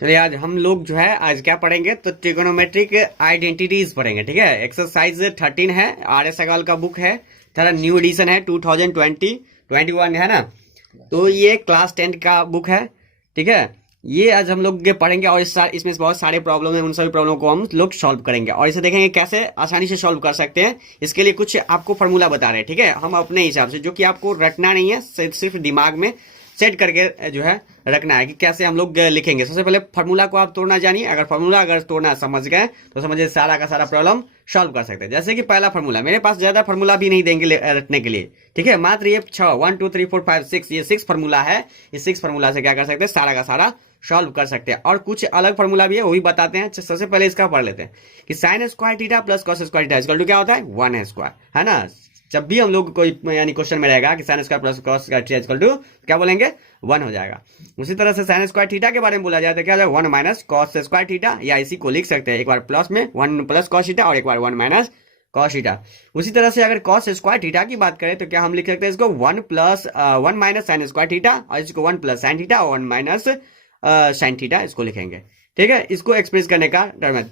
चलिए आज हम लोग जो है आज क्या पढ़ेंगे तो ट्रिगोनोमेट्रिक आइडेंटिटीज पढ़ेंगे। ठीक है, एक्सरसाइज 13 है, RS अग्रवाल का बुक है, थोड़ा न्यू एडिशन है 2020-21 है ना। तो ये क्लास 10 का बुक है। ठीक है, ये आज हम लोग पढ़ेंगे और इसमें बहुत सारे प्रॉब्लम है, उन सभी प्रॉब्लम को हम लोग सॉल्व करेंगे और इसे देखेंगे कैसे आसानी से सॉल्व कर सकते हैं। इसके लिए कुछ आपको फॉर्मूला बता रहे हैं। ठीक है, हम अपने हिसाब से, जो कि आपको रटना नहीं है, सिर्फ दिमाग में सेट करके जो है रखना है कि कैसे हम लोग लिखेंगे। सबसे पहले फार्मूला को आप तोड़ना जानिए। अगर तोड़ना समझ गए तो समझिए सारा का सारा प्रॉब्लम सॉल्व कर सकते हैं। जैसे कि पहला फार्मूला, मेरे पास ज्यादा फार्मूला भी नहीं देंगे रटने के लिए। ठीक है, मात्र ये 1 2 3 4 5 6 ये 6 फार्मूला है। इस 6 फार्मूला से क्या कर सकते हैं, सारा का सारा सॉल्व कर सकते हैं। और कुछ अलग फार्मूला भी है, वो भी बताते हैं। सबसे पहले इसका पढ़ लेते हैं कि sine square theta plus cos square theta equal to क्या होता है, 1 स्क्वायर, है ना। जब भी हम लोग कोई यानी क्वेश्चन में रहेगा कि sine square plus cos square theta equal to क्या बोलेंगे, 1 हो जाएगा। उसी तरह से साइन स्क्वायर थीटा के बारे में बोला जाए तो क्या हो जाएगा, 1 माइनस कॉस स्क्वायर थीटा, या इसी को लिख सकते हैं एक बार प्लस में 1 प्लस कॉस थीटा और एक बार 1 माइनस कॉस थीटा। उसी तरह से अगर कॉस स्क्वायर थीटा की बात करें तो क्या हम लिख सकते हैं इसको 1 माइनस साइन स्क्वायर थीटा, और इसको 1 प्लस साइन थीटा और 1 माइनस साइन थीटा इसको लिखेंगे। ठीक है, इसको एक्सप्रेस करने का टर्म है।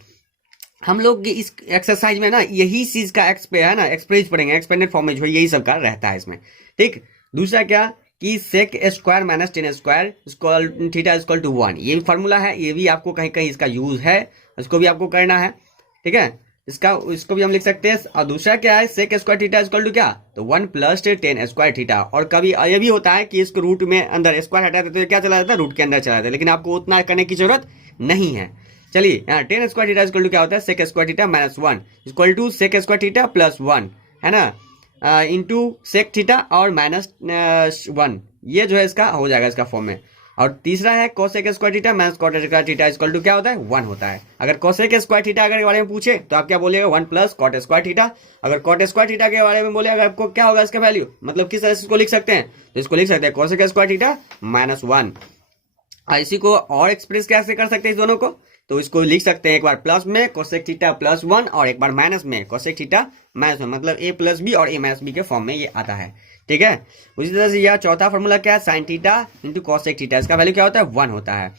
हम लोग इस एक्सरसाइज में ना यही चीज का है ना एक्सप्रेस पढ़ेंगे, एक्सपेंडेड फॉर्म में जो यही सब का रहता है इसमें। ठीक, दूसरा क्या कि sec square minus tan square theta equal to 1, ये भी फार्मूला है, ये भी आपको कहीं कहीं इसका यूज है, इसको भी आपको करना है। ठीक है, इसको भी हम लिख सकते हैं। और दूसरा क्या है, sec square theta equal to क्या, तो 1 प्लस टेन स्क्वायर थीटा। और कभी ये भी होता है कि इसको रूट में अंदर स्क्वायर हटा देते तो क्या चला जाता है, रूट के अंदर चला जाता है, लेकिन आपको उतना करने की जरूरत नहीं है। चलिए यहाँ 10 स्क्वायर थीटा इक्वल टू क्या होता है, sec square theta minus 1 equal to sec square theta plus 1, है ना, इंटू सेक थीटा और माइनस 1, ये जो है इसका हो जाएगा इसका फॉर्म में। और तीसरा है cosec square theta minus cot square theta equal to क्या होता है, 1 होता है। अगर कोसेक स्क्वायर थीटा अगर के बारे में पूछे तो आप क्या बोलेगा, 1 प्लस कॉट स्क्वायर थीटा। अगर कॉट स्क्वायर थीटा के बारे में बोले अगर आपको क्या होगा इसका वैल्यू, मतलब किस तरह से इसको लिख सकते हैं, तो इसको लिख सकते हैं कोसेक स्क्वायर थीटा माइनस 1। इसी को और एक्सप्रेस कैसे कर सकते हैं इस दोनों को, तो इसको लिख सकते हैं एक बार प्लस में कोसेक थीटा प्लस 1 और एक बार माइनस में कोसेक थीटा माइनस 1, मतलब a प्लस बी और a माइनस बी के फॉर्म में ये आता है। ठीक है, उसी तरह से यह चौथा फॉर्मूला क्या है, sine theta into cosec theta, इसका वैल्यू क्या होता है, 1 होता है।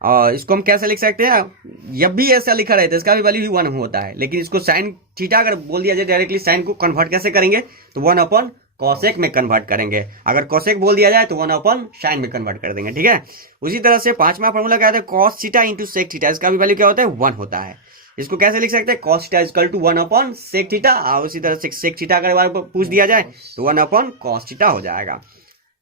और इसको हम कैसे लिख सकते हैं, जब भी ऐसा लिखा रहता है इसका भी वैल्यू ही 1 होता है, लेकिन इसको साइन थीटा अगर बोल दिया जाए डायरेक्टली, साइन को कन्वर्ट कैसे करेंगे, तो 1 अपॉन कॉसेक में कन्वर्ट करेंगे। अगर कॉसेक बोल दिया जाए तो 1 अपॉन साइन में कन्वर्ट कर देंगे। ठीक है, उसी तरह से पांचवा फॉर्मूला क्या होता है, cos theta into sec theta, इसका भी वैल्यू क्या होता है, 1 होता है। इसको कैसे लिख सकते हैं, cos theta equal to 1 upon sec theta, और उसी तरह से सेक थीटा अगर पूछ दिया जाए तो 1 अपॉन कॉस थीटा हो जाएगा।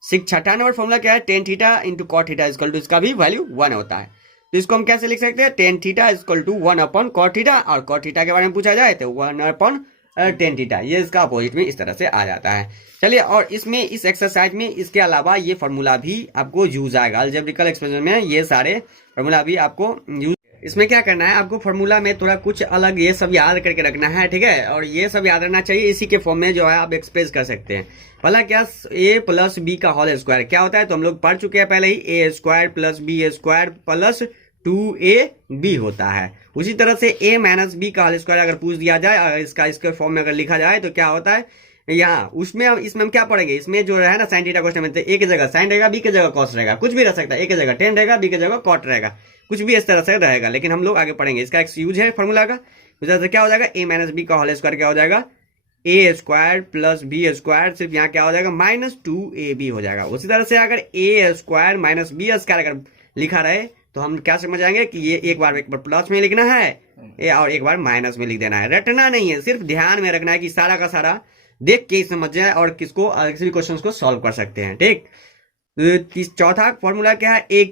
छठा नंबर फॉर्मूला क्या है, tan theta into cot theta equal to, इसका भी वैल्यू 1 होता है। तो इसको हम कैसे लिख सकते हैं, tan theta equal to 1 upon cot theta, और कॉट थीटा के बारे में पूछा जाए तो 1 अपॉन टेन थीटा, ये इसका अपोजिट में इस तरह से आ जाता है। चलिए, और इसमें इस एक्सरसाइज में इसके अलावा ये फार्मूला भी आपको यूज आएगा, अलजेब्रिकल एक्सप्रेशन में ये सारे फार्मूला भी आपको यूज। इसमें क्या करना है, आपको फार्मूला में थोड़ा कुछ अलग ये सब याद करके रखना है। ठीक है, और ये सब याद रखना चाहिए, इसी के फॉर्म में जो है आप एक्सप्रेस कर सकते हैं। पहला क्या, a प्लस बी का होल स्क्वायर क्या होता है, तो हम लोग पढ़ चुके हैं पहले ही, A square plus B square plus 2ab होता है। उसी तरह से a माइनस बी का होल स्क्वायर अगर पूछ दिया जाए, अगर इसके फॉर्म में अगर लिखा जाए तो क्या होता है, यहाँ उसमें इसमें हम क्या पढ़ेंगे, इसमें जो है ना साइन थीटा क्वेश्चन में ए की जगह साइन रहेगा, बी की जगह कॉस रहेगा, कुछ भी रह सकता है, ए की जगह टेन रहेगा, बी की जगह कॉट रहेगा, कुछ भी इस तरह से रहेगा, लेकिन हम लोग आगे पढ़ेंगे। इसका एक यूज है फॉर्मूला का। उस तरह से क्या हो जाएगा, ए माइनस बी का होल स्क्वायर क्या हो जाएगा, ए स्क्वायर प्लस बी स्क्वायर, सिर्फ यहाँ क्या हो जाएगा, माइनस 2ab हो जाएगा। उसी तरह से अगर ए स्क्वायर माइनस बी स्क्वायर अगर लिखा रहे तो हम क्या समझ आएंगे कि ये एक बार प्लस में लिखना है और एक बार माइनस में लिख देना है, रटना नहीं है, सिर्फ ध्यान में रखना है कि सारा का सारा देख के समझ जाए और किसी भी क्वेश्चन को सॉल्व कर सकते हैं। ठीक, चौथा फॉर्मूला क्या है, A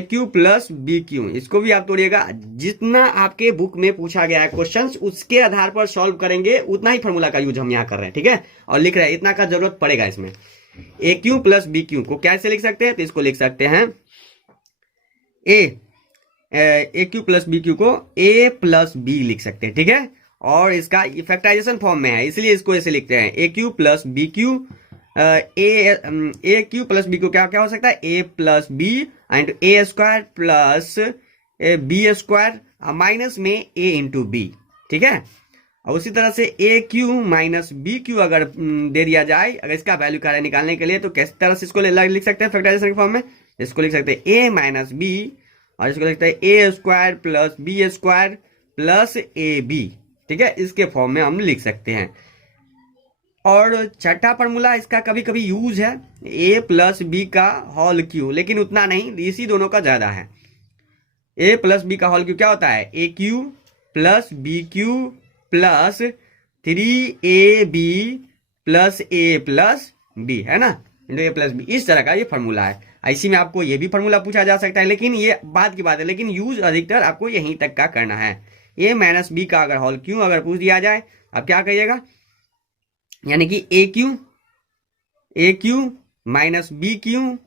cube plus B Q, इसको भी आप तोड़िएगा। जितना आपके बुक में पूछा गया है क्वेश्चंस, उसके आधार पर सॉल्व करेंगे, उतना ही फॉर्मूला का यूज हम यहाँ कर रहे हैं। ठीक है, और लिख रहे हैं, इतना का जरूरत पड़ेगा इसमें। ए क्यू प्लस बी क्यू को कैसे लिख सकते हैं, तो इसको लिख सकते हैं A cube plus B cube को ए प्लस बी लिख सकते हैं। ठीक है, और इसका इफेक्टाइजेशन फॉर्म में है, इसलिए इसको ऐसे लिखते हैं, A cube plus B cube, A cube plus B cube क्या क्या हो सकता है, A plus B and A square plus B square minus में ए इंटू बी। ठीक है, और उसी तरह से ए क्यू माइनस बी क्यू अगर दे दिया जाए, अगर इसका वैल्यू क्या है निकालने के लिए, तो किस तरह से इसको लिख सकते हैं फैक्टराइजेशन के फॉर्म में, इसको लिख सकते हैं ए माइनस बी और इसको लिखते हैं A square plus B square plus A B, ठीक है, इसके फॉर्म में हम लिख सकते हैं। और छठा फॉर्मूला इसका कभी कभी यूज है ए प्लस बी का होल क्यू, लेकिन उतना नहीं, इसी दोनों का ज्यादा है। ए प्लस बी का होल क्यू क्या होता है, A cube plus B cube plus 3ab plus A plus B, है ना, इंटू ए प्लस बी, इस तरह का ये फॉर्मूला है। इसी में आपको ये भी फॉर्मूला पूछा जा सकता है, लेकिन ये बात की बात है, लेकिन यूज अधिकतर आपको यहीं तक का करना है। ए माइनस बी का अगर होल क्यू अगर पूछ दिया जाए, अब क्या कहिएगा, यानी कि A cube minus B cube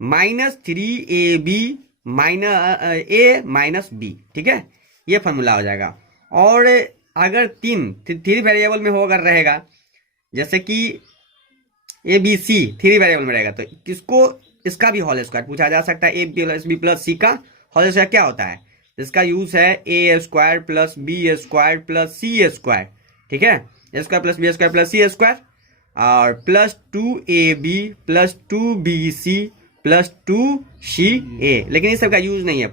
minus 3ab minus A minus B, ठीक है, ये फॉर्मूला हो जाएगा। और अगर थ्री वेरिएबल में हो अगर रहेगा, जैसे कि ए बी सी 3 वेरिएबल में रहेगा, तो किसको इसका भी होल स्क्वायर पूछा जा सकता है। A plus B plus C का होल स्क्वायर क्या होता है, इसका यूज है A square plus B square plus C square, ठीक है, A square plus B square plus C square, और plus 2ab plus 2bc plus 2ca, लेकिन इस सब का यूज नहीं है,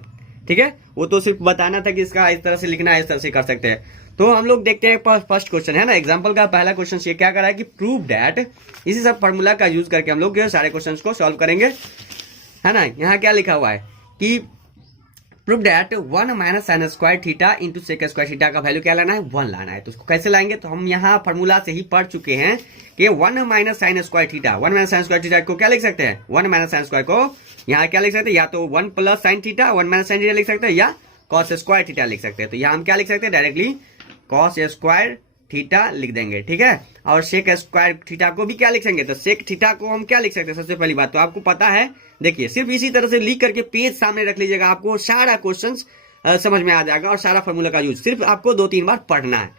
ठीक है, वो तो सिर्फ बताना था कि इसका इस तरह से लिखना है, इस तरह से कर सकते हैं। तो हम लोग देखते हैं फर्स्ट क्वेश्चन है ना, एग्जांपल का पहला क्वेश्चन ये क्या कर रहा है कि प्रूव दैट, इसी सब फॉर्मूला का यूज करके हम लोग सारे क्वेश्चंस को सॉल्व करेंगे, है ना। यहाँ क्या लिखा हुआ है कि prove that 1 minus sine square theta into sec square theta का वैल्यू क्या लाना है, 1 लाना है। तो उसको कैसे लाएंगे, तो हम यहाँ फॉर्मूला से ही पढ़ चुके हैं कि 1 minus sine square theta, 1 minus sine square theta को क्या लिख सकते हैं, 1 माइनस साइन स्क्वायर को यहाँ क्या लिख सकते हैं, या तो 1 plus sine theta 1 minus sine theta लिख सकते हैं, या कॉस स्क्वायर थीटा लिख सकते हैं। तो यहाँ हम क्या लिख सकते हैं, डायरेक्टली कॉस स्क्वायर थीटा लिख देंगे, ठीक है। और सेक स्क्वायर थीटा को भी क्या लिख सकते हैं, तो सेक थीटा को हम क्या लिख सकते हैं, सबसे पहली बात तो आपको पता है, देखिए सिर्फ इसी तरह से लिख करके पेज सामने रख लीजिएगा, आपको सारा क्वेश्चंस समझ में आ जाएगा, और सारा फॉर्मूला का यूज सिर्फ आपको 2-3 बार पढ़ना है।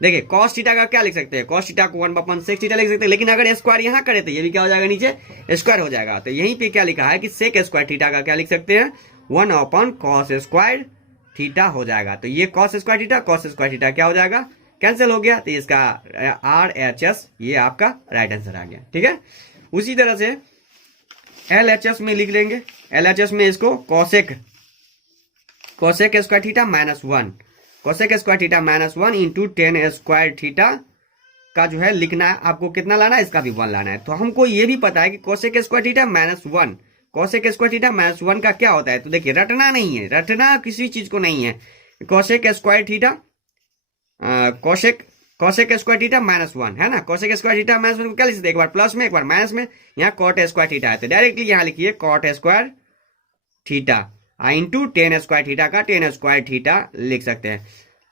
देखिए कॉस थीटा का क्या लिख सकते हैं, कॉस थीटा को 1/sec थीटा लिख सकते हैं, लेकिन अगर स्क्वायर यहाँ करे तो ये भी क्या हो जाएगा, नीचे स्क्वायर हो जाएगा। तो यहीं पे क्या लिखा है कि सेक स्क्वायर थीटा का क्या लिख सकते हैं, 1/cos स्क्वायर थीटा हो जाएगा। तो ये cos स्क्वायर थीटा क्या हो जाएगा, कैंसिल हो गया, तो इसका RHS ये आपका राइट आंसर आ गया, ठीक है। उसी तरह से LHS में लिख लेंगे, LHS में इसको cosec square theta minus 1, cosec square theta minus 1 into tan square theta का जो है लिखना है, आपको कितना लाना है, इसका भी 1 लाना है। तो हमको ये भी पता है कि cosec square theta minus 1, cosec square theta minus 1 का क्या होता है, तो देखिए रटना नहीं है, रटना किसी चीज को नहीं है। Cosec square theta cosec square theta minus 1 है ना, कोसेक स्क्वायर थीटा माइनस 1 क्या लिख सकते हैं, एक बार प्लस में एक बार माइनस में, यहाँ कॉट स्क्वायर थीटा है, तो डायरेक्टली यहाँ लिखिए cot square theta into tan square theta का टेन स्क्वायर थीटा लिख सकते हैं।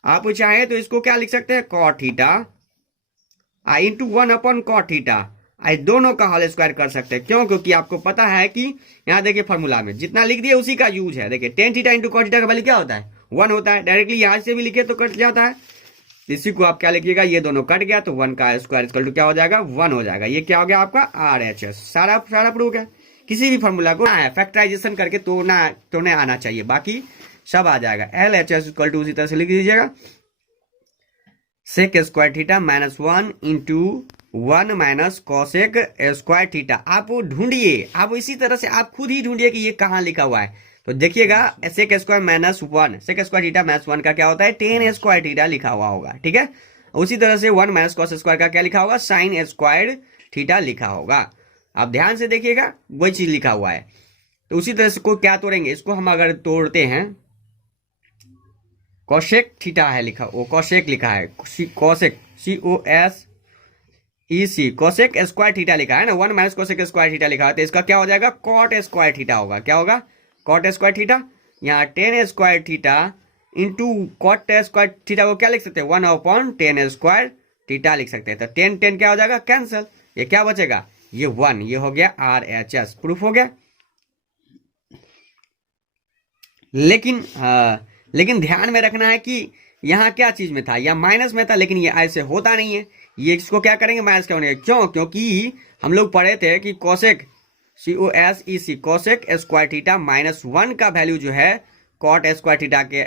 आप चाहे तो इसको क्या लिख सकते हैं, cot theta into 1/cot theta, दोनों का होल स्क्वायर कर सकते हैं। क्यों, क्योंकि आपको पता है कि यहाँ देखिए फॉर्मूला में जितना लिख दिया उसी का यूज है। देखिए tan theta into cot theta का वैल्यू क्या होता है, 1 होता है, डायरेक्टली यहाँ से भी लिखे तो कट जाता है, इसी को आप क्या लिखिएगा, ये दोनों कट गया तो 1 का स्क्वायर इक्वल टू क्या हो जाएगा, 1 हो जाएगा। ये क्या हो गया आपका RHS, सारा प्रूफ है। किसी भी फॉर्मूला को फैक्टराइजेशन करके तोड़ने आना चाहिए, बाकी सब आ जाएगा। LHS इक्वल टू उसी तरह से लिख दीजिएगा, sec square theta minus 1 into 1 minus cosec square theta. आप ढूंढिए, आप इसी तरह से आप खुद ही ढूंढिए कि ये कहाँ लिखा हुआ है। तो देखिएगा sec square minus 1, sec square theta minus 1 का क्या होता है, टेन स्क्वायर थीटा लिखा हुआ होगा, ठीक है। उसी तरह से 1 माइनस कॉस स्क्वायर का क्या लिखा होगा, साइन स्क्वायर थीटा लिखा होगा। आप ध्यान से देखिएगा वही चीज लिखा हुआ है। तो उसी तरह से को क्या तोड़ेंगे, इसको हम अगर तोड़ते हैं, कोसेक थीटा है लिखा, वो कोसेक लिखा है, cosec COSEC cosec square theta लिखा है ना, 1 माइनस कोसेक स्क्वायर थीटा लिखा है, तो इसका क्या हो जाएगा, कॉट स्क्वायर थीटा होगा। क्या होगा, कॉट स्क्वायर थीटा, यहाँ tan square theta into cot square theta को क्या लिख सकते हैं, 1/10 स्क्वायर थीटा लिख सकते हैं। तो 10 क्या हो जाएगा, कैंसिल, ये क्या बचेगा, ये 1, ये हो गया RHS, प्रूफ हो गया। लेकिन ध्यान में रखना है कि यहाँ क्या चीज में था, या माइनस में था, लेकिन ये ऐसे होता नहीं है। ये इसको क्या करेंगे, माइनस क्यों नहीं, क्यों, क्योंकि हम लोग पढ़े थे कि cosec COSEC cosec square theta minus 1 का वैल्यू जो है कॉट स्क्वायर थीटा के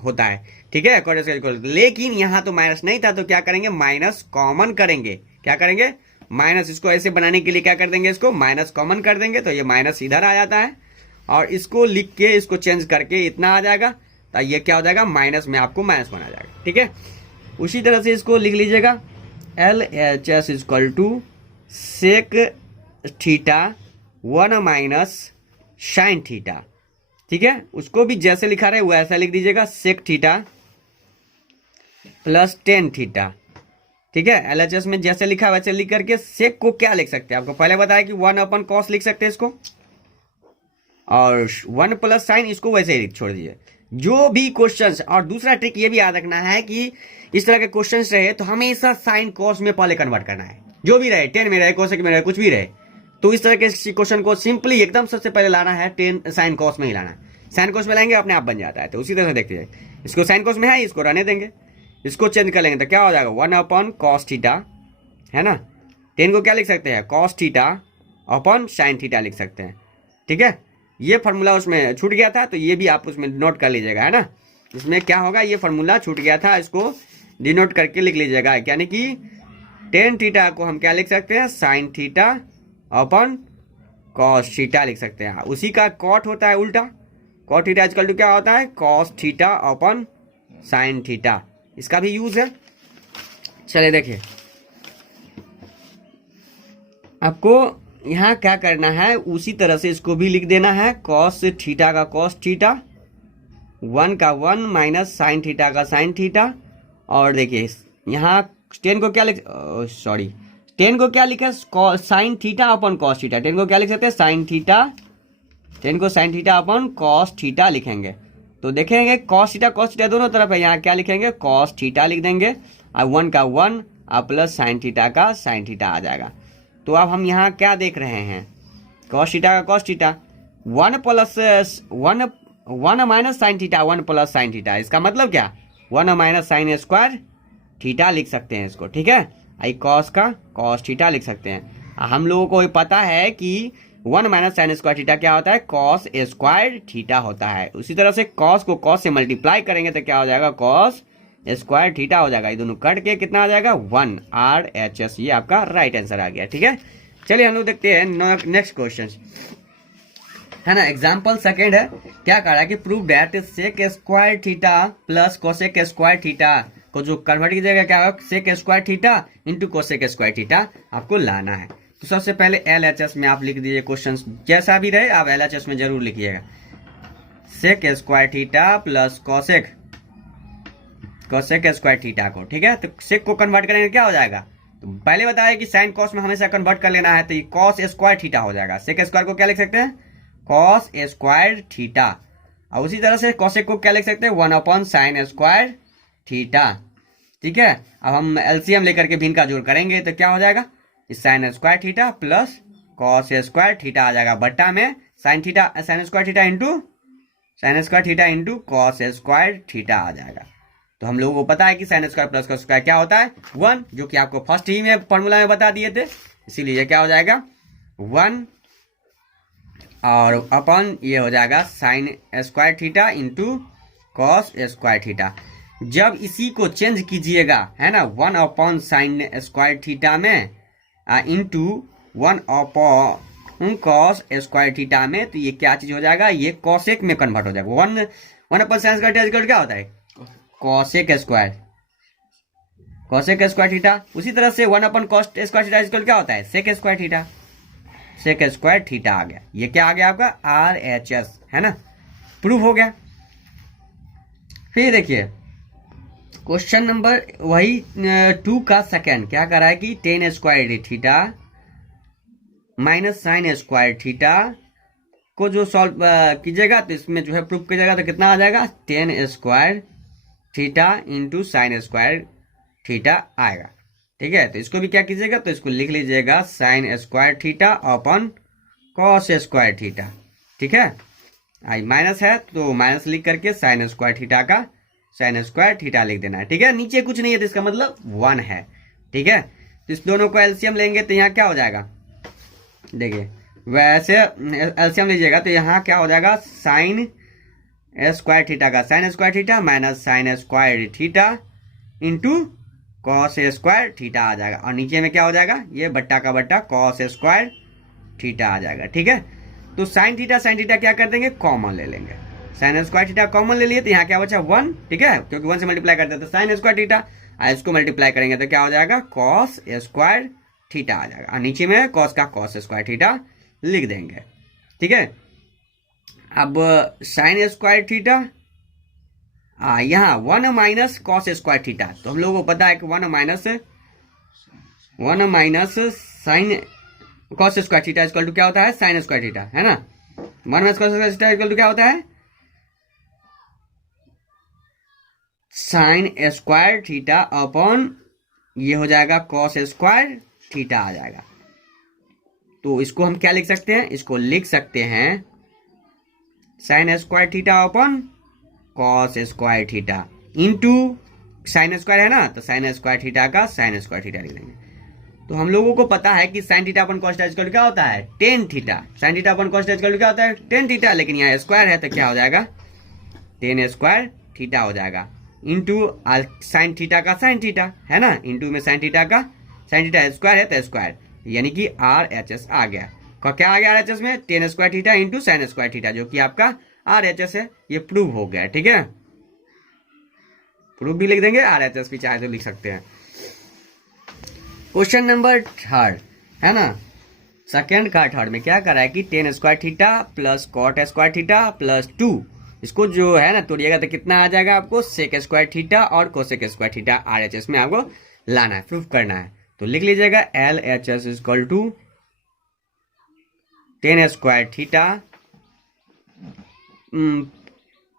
होता है, ठीक है, कॉट स्क्वायर। लेकिन यहाँ तो माइनस नहीं था, तो क्या करेंगे, माइनस कॉमन करेंगे। क्या करेंगे, माइनस, इसको ऐसे बनाने के लिए क्या कर देंगे, इसको माइनस कॉमन कर देंगे, तो ये माइनस इधर आ जाता है, और इसको लिख के इसको चेंज करके इतना आ जाएगा, तो ये क्या हो जाएगा, माइनस में आपको माइनस बना जाएगा। ठीक है, उसी तरह से इसको लिख लीजिएगा LHS equal to sec theta 1 minus sine theta. ठीक है, उसको भी जैसे लिखा रहे वैसा लिख दीजिएगा, sec theta plus tan theta. ठीक है, LHS में जैसे लिखा वैसे लिख करके सेक को क्या लिख सकते हैं, आपको पहले बताया कि 1 अपन कॉस लिख सकते हैं इसको, और 1 प्लस साइन इसको वैसे ही छोड़ दीजिए। जो भी क्वेश्चंस, और दूसरा ट्रिक ये भी याद रखना है कि इस तरह के क्वेश्चंस रहे तो हमेशा साइन कॉस में पहले कन्वर्ट करना है, जो भी रहे, टेन में रहे, कोसेक में रहे, कुछ भी रहे, तो इस तरह के क्वेश्चन को सिंपली एकदम सबसे पहले लाना है टेन साइन कॉस में ही लाना है। साइन कॉस में लाएंगे अपने आप बन जाता है। तो उसी तरह से देखते जाए, इसको साइन कॉस में है, इसको रहने देंगे, इसको चेंज कर लेंगे तो क्या हो जाएगा 1 अपॉन कॉस थीटा, है ना। टेन को क्या लिख सकते हैं, cos theta upon sine theta लिख सकते हैं। ठीक है, ये फार्मूला उसमें छूट गया था, तो ये भी आप उसमें नोट कर लीजिएगा, है ना। इसमें क्या होगा, ये फार्मूला छूट गया था, इसको डिनोट करके लिख लीजिएगा, यानी कि टेन थीटा को हम क्या लिख सकते हैं, sign theta upon cos theta लिख सकते हैं। उसी का कॉट होता है उल्टा, कॉट थीटा इक्वल टू क्या होता है, cos theta upon sine theta, इसका भी यूज है। चलिए देखिए, आपको यहाँ क्या करना है, उसी तरह से इसको भी लिख देना है, कॉस थीटा का कॉस थीटा, 1 का 1 माइनस साइन थीटा का साइन थीटा। और देखिए यहाँ टेन को क्या लिख, सॉरी, टेन को क्या लिखा, sign theta upon cos theta. Ten को क्या लिख सकते हैं, साइन थीटा, टेन को sign theta upon cos theta लिखेंगे। तो देखेंगे कॉस थीटा दोनों तरफ है, यहाँ क्या लिखेंगे, कॉस थीटा लिख देंगे, और 1 का 1 और प्लस साइन थीटा का साइन थीटा आ जाएगा। तो अब हम यहाँ क्या देख रहे हैं, कॉस थीटा का cos theta, 1 plus 1 minus sine theta, 1 plus sine theta, इसका मतलब क्या, 1 माइनस साइन स्क्वायर थीटा लिख सकते हैं इसको। ठीक है, आई कॉस का कॉस थीटा लिख सकते हैं। हम लोगों को पता है कि 1 माइनस साइन स्क्वायर थीटा क्या होता है, कॉस स्क्वायर थीटा होता है। उसी तरह से कॉस को कॉस से मल्टीप्लाई करेंगे तो क्या हो जाएगा, कॉस स्क्वायर थीटा हो जाएगा। ये दोनों कट के कितना आ जाएगा, 1 RHS, ये आपका राइट आंसर आ गया। ठीक है, चलिए हम लोग देखते हैं नेक्स्ट क्वेश्चन, है ना। एग्जाम्पल सेकेंड है, क्या कह रहा है कि prove that sec square theta plus cosec square theta को जो कन्वर्ट कीजिएगा क्या होगा, sec square theta into cosec square theta आपको लाना है। तो सबसे पहले LHS में आप लिख दीजिए, क्वेश्चन जैसा भी रहे आप LHS में जरूर लिखिएगा, sec square theta plus cosec square theta को। ठीक है, तो सेक को कन्वर्ट करेंगे क्या हो जाएगा, तो पहले बताया कि साइन कॉस में हमेशा कन्वर्ट कर लेना है, तो ये कॉस स्क्वायर थीटा हो जाएगा। सेक स्क्वायर को क्या लिख सकते हैं, कॉस स्क्वायर थीटा, और उसी तरह से कोसेक को क्या लिख सकते हैं, 1 अपॉन साइन स्क्वायर थीटा। ठीक है, अब हम LCM लेकर के भिन्न का जोड़ करेंगे तो क्या हो जाएगा, sine square theta plus cos square theta आ जाएगा, बट्टा में sine square theta into cos square theta आ जाएगा। तो हम लोगों को पता है कि sine square plus cos square क्या होता है, 1, जो कि आपको फर्स्ट ही में फॉर्मूला में बता दिए थे, इसीलिए ये क्या हो जाएगा 1 और अपॉन ये हो जाएगा sine square theta into cos square theta. जब इसी को चेंज कीजिएगा, है ना, 1 अपॉन साइन स्क्वायर थीटा में into 1 upon cos square theta में, तो ये क्या चीज हो जाएगा, ये कॉसेक में कन्वर्ट हो जाएगा। 1 अपॉन साइन स्क्वायर थीटा क्या होता है, कॉसेक स्क्वायर थीटा। उसी तरह से 1 अपॉन कॉस स्क्वायर थीटा क्या होता है, sec square theta. Sec square theta आ गया, ये क्या आ गया आपका RHS, है ना, प्रूफ हो गया। फिर देखिए क्वेश्चन नंबर वही 2 का सेकेंड, क्या कर रहा है कि tan square theta minus sine square theta को जो सॉल्व कीजिएगा तो इसमें जो है प्रूफ कीजिएगा तो कितना आ जाएगा, ten square theta into sine square theta आएगा। ठीक है, तो इसको भी क्या कीजिएगा, तो इसको लिख लीजिएगा sign square theta upon cos square theta. ठीक है, आई माइनस है तो माइनस लिख करके साइन स्क्वायर थीटा का साइन स्क्वायर थीटा लिख देना है। ठीक है, नीचे कुछ नहीं है तो इसका मतलब 1 है। ठीक है, तो इस दोनों को LCM लेंगे तो यहाँ क्या हो जाएगा, देखिए वैसे LCM लीजिएगा तो यहाँ क्या हो जाएगा, साइन स्क्वायर थीटा का sine square theta minus sine square theta into cos square theta आ जाएगा, और नीचे में क्या हो जाएगा, ये बट्टा का बट्टा कॉस स्क्वायर थीटा आ जाएगा। ठीक है, तो साइन थीटा क्या कर देंगे, कॉमन ले लेंगे। साइन स्क्वायर थीटा कॉमन ले लिए तो यहाँ क्या बचा 1, ठीक है, क्योंकि 1 से मल्टीप्लाई करते हैं तो साइन स्क्वायर थीटा, इसको मल्टीप्लाई करेंगे तो क्या हो जाएगा, कॉस स्क्वायर थीटा आ जाएगा, और नीचे में कॉस का कॉस स्क्वायर थीटा लिख देंगे, ठीक है। अब साइन स्क्वायर थीटा यहाँ 1 माइनस कॉस स्क्वायर थीटा, तो हम लोगों को पता है कि 1 minus sine cos square theta equal to क्या होता है, साइन स्क्वायर थीटा, है ना। 1 minus cos square theta equal to क्या होता है, साइन स्क्वायर थीटा अपॉन ये हो जाएगा कॉस स्क्वायर थीटा आ जाएगा। तो इसको हम क्या लिख सकते हैं, इसको लिख सकते हैं sine square theta upon cos square theta into sine square है ना, तो साइन स्क्वायर थीटा का साइन स्क्वायर थीटा लिख देंगे। तो हम लोगों को पता है कि sine theta upon cos theta equal to क्या होता है, tan theta. Sine theta upon cos theta equal to क्या होता है, टेन थीटा, लेकिन यहाँ स्क्वायर है तो क्या हो जाएगा, टेन स्क्वायर थीटा हो जाएगा इंटू साइन थीटा का साइन थीटा, है ना, इंटू में साइन थीटा का साइन थीटा स्क्वायर है तो स्क्वायर, यानी कि RHS आ गया। क्या आ गया RHS में, ten square theta into sine square theta, जो कि आपका RHS है। ये प्रूव हो गया, ठीक है, प्रूफ भी लिख देंगे, RHS भी चाहे तो लिख सकते हैं। क्वेश्चन नंबर 3 है ना, सेकेंड का थर्ड में क्या करा है कि tan square theta plus cot square theta plus 2, इसको जो है ना तोड़िएगा तो कितना आ जाएगा आपको, सेक स्क्वायर थीटा और कोसेक स्क्वायर थीटा RHS में आपको लाना है, प्रूफ करना है। तो लिख लीजिएगा LHS equal to tan square theta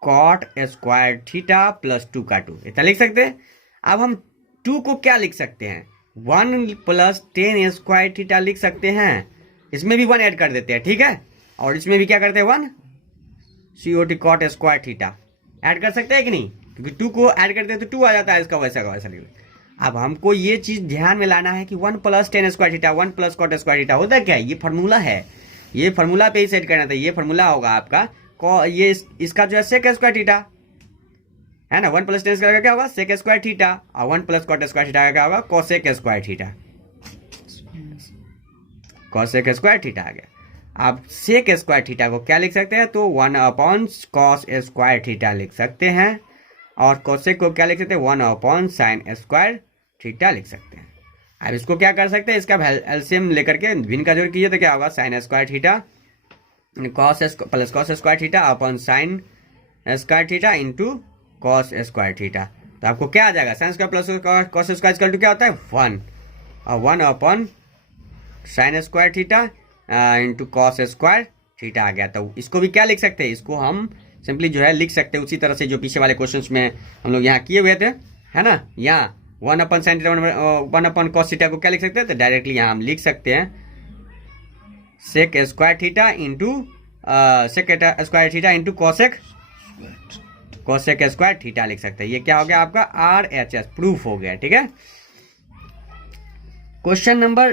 cot square theta plus 2 का 2, इतना लिख सकते हैं। अब हम 2 को क्या लिख सकते हैं, 1 प्लस टेन स्क्वायर थीटा लिख सकते हैं, इसमें भी 1 ऐड कर देते हैं, ठीक है, और इसमें भी क्या करते हैं 1 COT cot square theta add कर सकते हैं कि नहीं, क्योंकि 2 को ऐड करते हैं तो 2 आ जाता है, इसका वैसा का वैसा लिख। अब हमको ये चीज ध्यान में लाना है कि 1 plus tan square theta 1 plus cot square theta होता क्या है, ये फार्मूला है, ये फार्मूला पे ही सेट करना था। ये फार्मूला होगा आपका ये इसका जो है सेक स्क्वायर थीटा है ना, 1 प्लस टेन स्क्वायर का क्या होगा, सेक स्क्वायर थीटा, और 1 प्लस कॉट स्क्वायर थीटा का क्या होगा, cosec square theta, cosec square theta आ गया। आप सेक स्क्वायर थीटा को क्या लिख सकते हैं, तो 1 अपॉन कॉस स्क्वायर थीटा लिख सकते हैं, और कोसेक को क्या लिख सकते हैं, 1 अपॉन साइन स्क्वायर थीटा लिख सकते हैं। अब इसको क्या कर सकते हैं, इसका एलसीएम लेकर के भिन्न का जोड़ कीजिए तो क्या होगा, sine square theta cos plus cos square theta upon sine square theta into cos square theta. तो आपको क्या आ जाएगा, sine square plus cos square equal to क्या होता है 1, और 1 upon sine square theta into cos square theta आ गया। तो इसको भी क्या लिख सकते हैं, इसको हम सिंपली जो है लिख सकते हैं उसी तरह से जो पीछे वाले क्वेश्चंस में हम लोग यहाँ किए हुए थे, है ना। यहाँ 1 अपन साइन थीटा 1 अपन कॉस थीटा को क्या लिख सकते हैं, तो डायरेक्टली यहाँ हम लिख सकते हैं sec square theta into sec square theta into cosec square theta लिख सकते हैं। ये क्या हो गया आपका RHS, प्रूफ हो गया, ठीक है। क्वेश्चन नंबर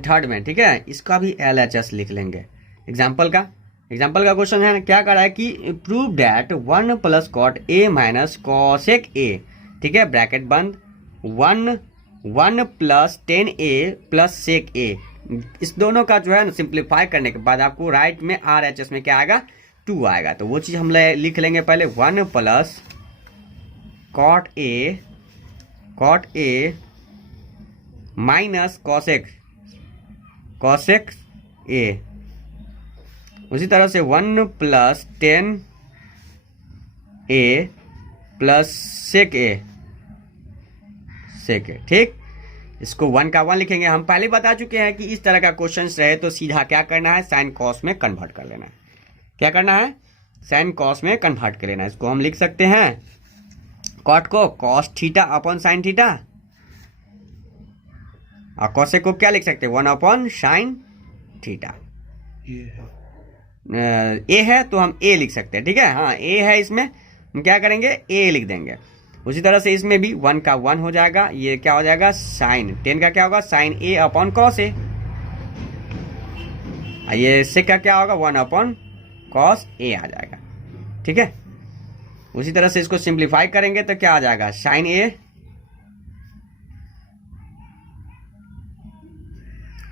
थर्ड में, ठीक है, इसका भी LHS लिख लेंगे। एग्जाम्पल का क्वेश्चन है, क्या कर रहा है कि prove that 1 plus cot A minus cosec A, ठीक है, ब्रैकेट बंद, 1 plus 10A plus sec A, इस दोनों का जो है ना सिंप्लीफाई करने के बाद आपको राइट में RHS में क्या आएगा, 2 आएगा। तो वो चीज हम लिख लेंगे पहले, 1 plus cot A minus cosec A, उसी तरह से 1 plus 10A plus sec A, ठीक। इसको 1 का 1 लिखेंगे। हम पहले बता चुके हैं कि इस तरह का क्वेश्चन रहे तो सीधा क्या करना है, साइन कॉस में कन्वर्ट कर लेना है। क्या करना है, साइन कॉस में कन्वर्ट कर लेना है। इसको हम लिख सकते हैं कॉट को cos theta upon sine theta, और कॉसेक को क्या लिख सकते हैं, 1 अपॉन साइन थीटा। ए है तो हम ए लिख सकते हैं, ठीक है, हाँ ए है, इसमें हम क्या करेंगे, ए लिख देंगे। उसी तरह से इसमें भी 1 का 1 हो जाएगा, ये क्या हो जाएगा, साइन 10 का क्या होगा, sine A upon cos A, ये सेक का क्या होगा, 1 अपॉन कॉस A आ जाएगा, ठीक है। उसी तरह से इसको सिंप्लीफाई करेंगे तो क्या आ जाएगा, sine A